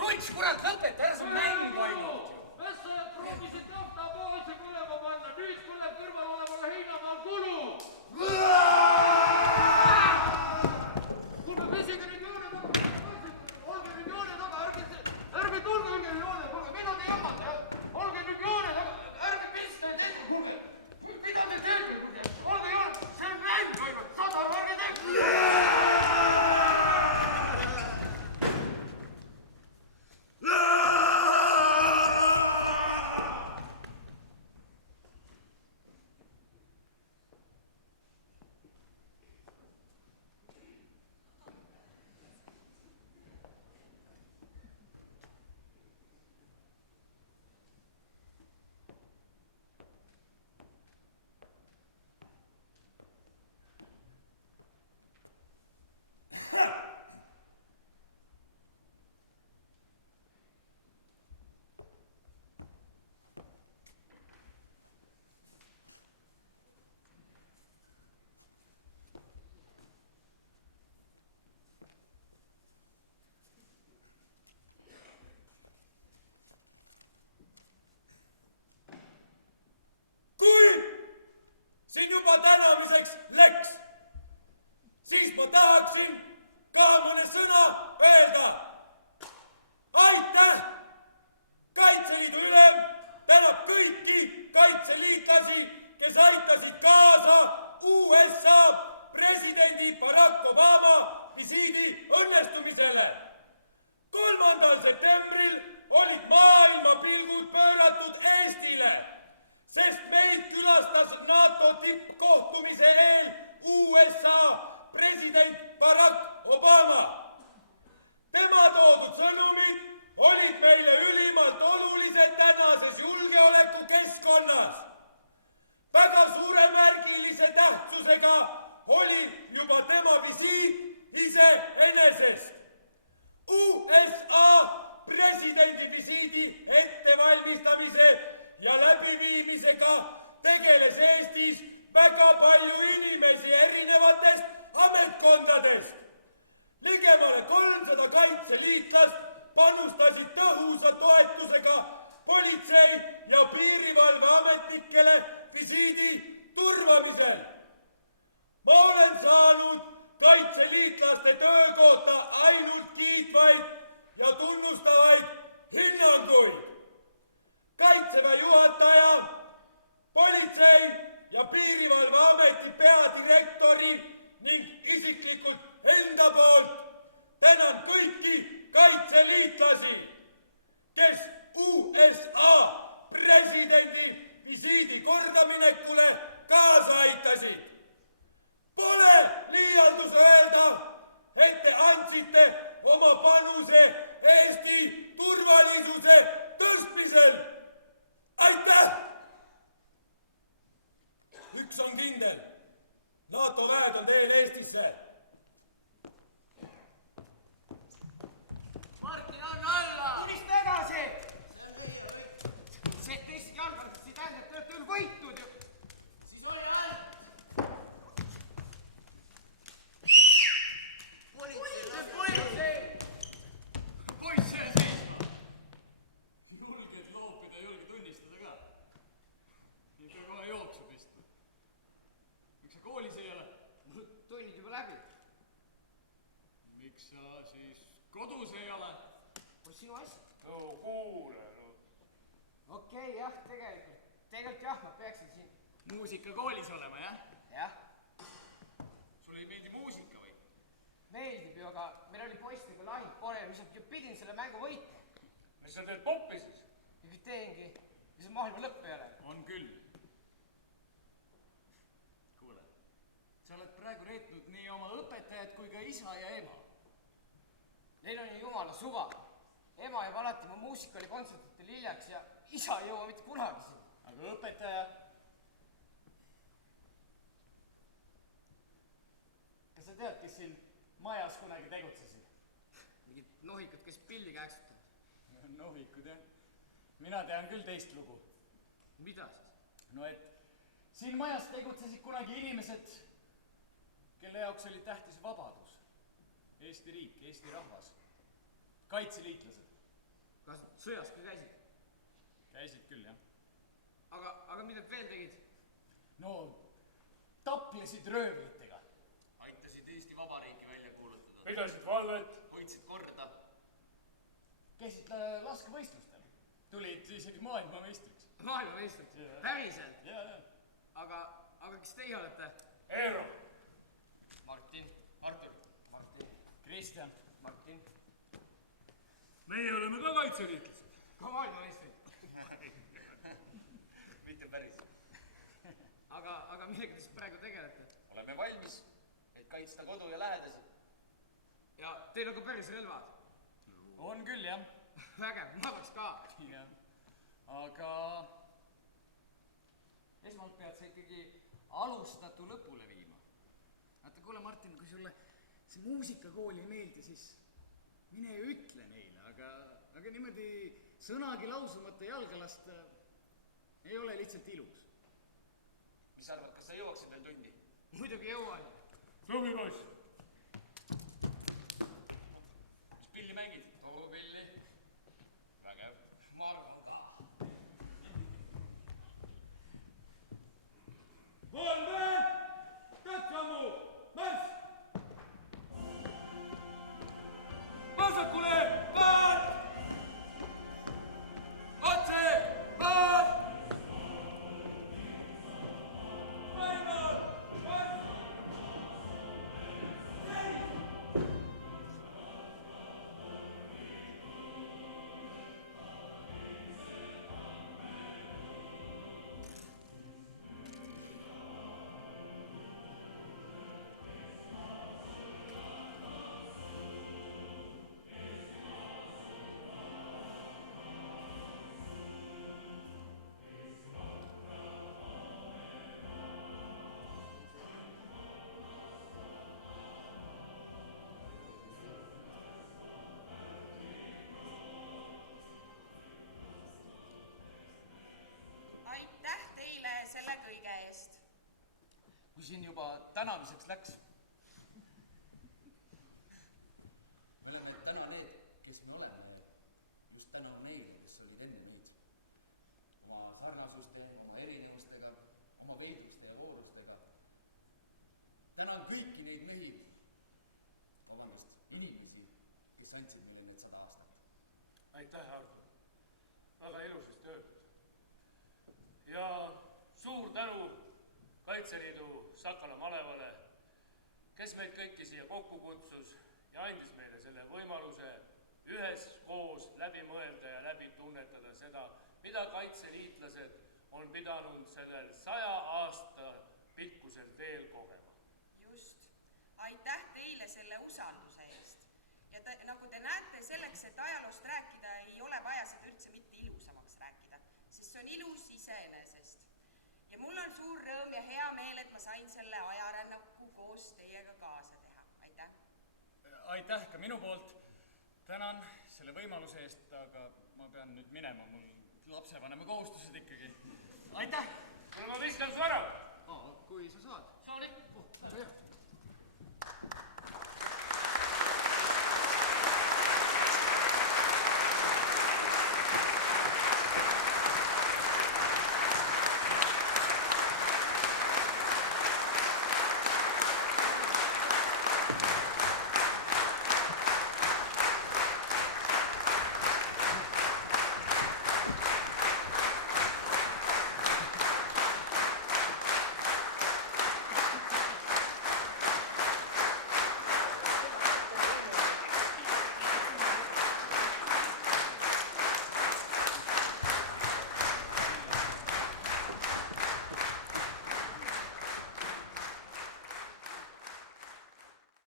Runts, kurat, lõpeta, ära see mäng ainult. Vessajad proovisid nafta poolse põlema panna, nüüd tuleb kõrval olevale heinamaal kulu. Kuule, pesige nüüd joone taga, olge nüüd joone taga, ärge tulge nüüd joone taga, mida te jamate, olge nüüd joone taga, ärge piste tehke, kuulge, mida te teete, kuulge, olge joone, see on mäng ainult, sada, ärge tehke. Siin juba tänamiseks läks, siis ma tahaksin ka mõne sõna öelda. Aitäh! Kaitseliidu ülem tänab kõiki kaitseliitlasi, kes aitasid kaasa USA presidendi Barack Obama visiidi õnnestumisele. 3. septembril olid maailma pilgud pööratud Eestile, sest meid külastas NATO tippkohtumise eel USA president Barack Obama. Tema toodud sõnumid olid meile ülimalt olulised tänases julgeolekukeskkonnas. Väga suuremärgilise tähtsusega oli juba tema visiit iseenesest. USA presidendi visiidi ettevalmistamise ja läbiviimisega tegeles Eestis väga palju inimesi erinevatest ametkondadest. Ligemale 300 kaitseliitlast panustasid tõhusa toetusega politsei ja piirivalveametnikele visiidi turvamisel. Ma olen saanud kaitseliitlaste töö kohta ainult kiitvaid ja tunnustavaid hinnanguid. Kaitseväe juhataja, politsei ja piirivalveameti peadirektori ning isiklikult enda poolt tänan kõiki kaitseliitlasi, kes USA presidendi visiidi kordaminekule kaasa aitasid. Pole liialdus öelda, et te andsite oma panuse Eesti turvalisuse tõstmisel. Aitäh! Üks on kindel. NATO väed on teel Eestisse. Martin, anna alla! Tulist tagasi! See teist jalgadest ei tähenda, et te olete võitnud ju. Siis oli ränn! sa siis kodus ei ole? Kus sinu asi? No kuule, no. Okei, jah, tegelikult jah, ma peaksin siin... Muusikakoolis olema, jah? Jah. Sulle ei meeldi muusika või? Meeldib ju, aga meil oli poistega lahing pole ja mis pidin selle mängu võitma. Mis sa teed poppi siis? Ja teengi. Ja see maailma lõpp ei ole. On küll. Kuule, sa oled praegu reetnud nii oma õpetajad kui ka isa ja ema. Neil on ju jumala suva. Ema jääb alati mu muusikaalikontsertidel hiljaks ja isa ei jõua mitte kunagi sinna. Aga õpetaja? Kas sa tead, kes siin majas kunagi tegutsesid? Mingid nohikud, kes pilli käeksutavad. Nohikud, jah. Mina tean küll teist lugu. Mida siis? No et siin majas tegutsesid kunagi inimesed, kelle jaoks oli tähtis vabadus. Eesti riik, Eesti rahvas. Kaitseliitlased. Kas sõjas ka käisid? Käisid küll, jah. Aga mida veel tegid? No, taplesid röövlitega. Aitasid Eesti Vabariiki välja kuulutada. Pidasid valvet. Hoidsid korda. Käisid laskevõistlustel. Tulid isegi maailmameistriks. Maailmameistriks? Päriselt? Jaa. Aga kes teie olete? Eero. Martin. Artur. Martin. Kristjan. Martin. Meie oleme ka kaitseliitlased. Ka maailmameistrid. Mitte päris. Aga millega te siis praegu tegelete? Oleme valmis, et kaitsta kodu ja lähedasi. Ja teil on ka päris relvad? On küll, jah. Vägev, ma tahaks ka. Jah. Aga esmalt pead sa ikkagi alustatu lõpule viima. Vaata, kuule, Martin, kui sulle see muusikakool ei meeldi, siis mine ja ütle neile, aga niimoodi sõnagi lausumata jalga lasta ei ole lihtsalt ilus. Mis sa arvad, kas sa jõuaksid veel tundi? Muidugi jõuan. Tubli poiss. Mis pilli mängid? Too pilli. Vägev. Ma arvan ka. Valve! Tätsamu! Märss! Vasakule! Paat! Otse! Paat! Päevad! Märss! Aitäh teile selle kõige eest. Kui siin juba tänamiseks läks. Me oleme täna need, kes me oleme ja just täna neile, kes olid enne meid. Oma sarnasuste, oma erinevustega, oma veidruste ja voorustega. Tänan kõiki neid mehi, inimesi, kes andsid meile need 100 aastat. Aitäh, Artur. Väga ilusasti öeldud. Ja suur tänu Kaitseliidu Sakala malevale, kes meid kõiki siia kokku kutsus ja andis meile selle võimaluse üheskoos läbi mõelda ja läbi tunnetada seda, mida kaitseliitlased on pidanud sellel 100 aasta pikkusel teel kogema. Just. Aitäh teile selle usalduse eest. Ja nagu te näete, selleks, et ajaloost rääkida, ei ole vaja seda üldse mitte ilusamaks rääkida, sest see on ilus iseenesest. Ja mul on suur rõõm ja hea meel, et ma sain selle ajarännaku koos teiega kaasa teha. Aitäh. Aitäh ka minu poolt. Tänan selle võimaluse eest, aga ma pean nüüd minema, mul lapsevanema kohustused ikkagi. Aitäh! Kuule, ma viskan su ära! Kui sa saad.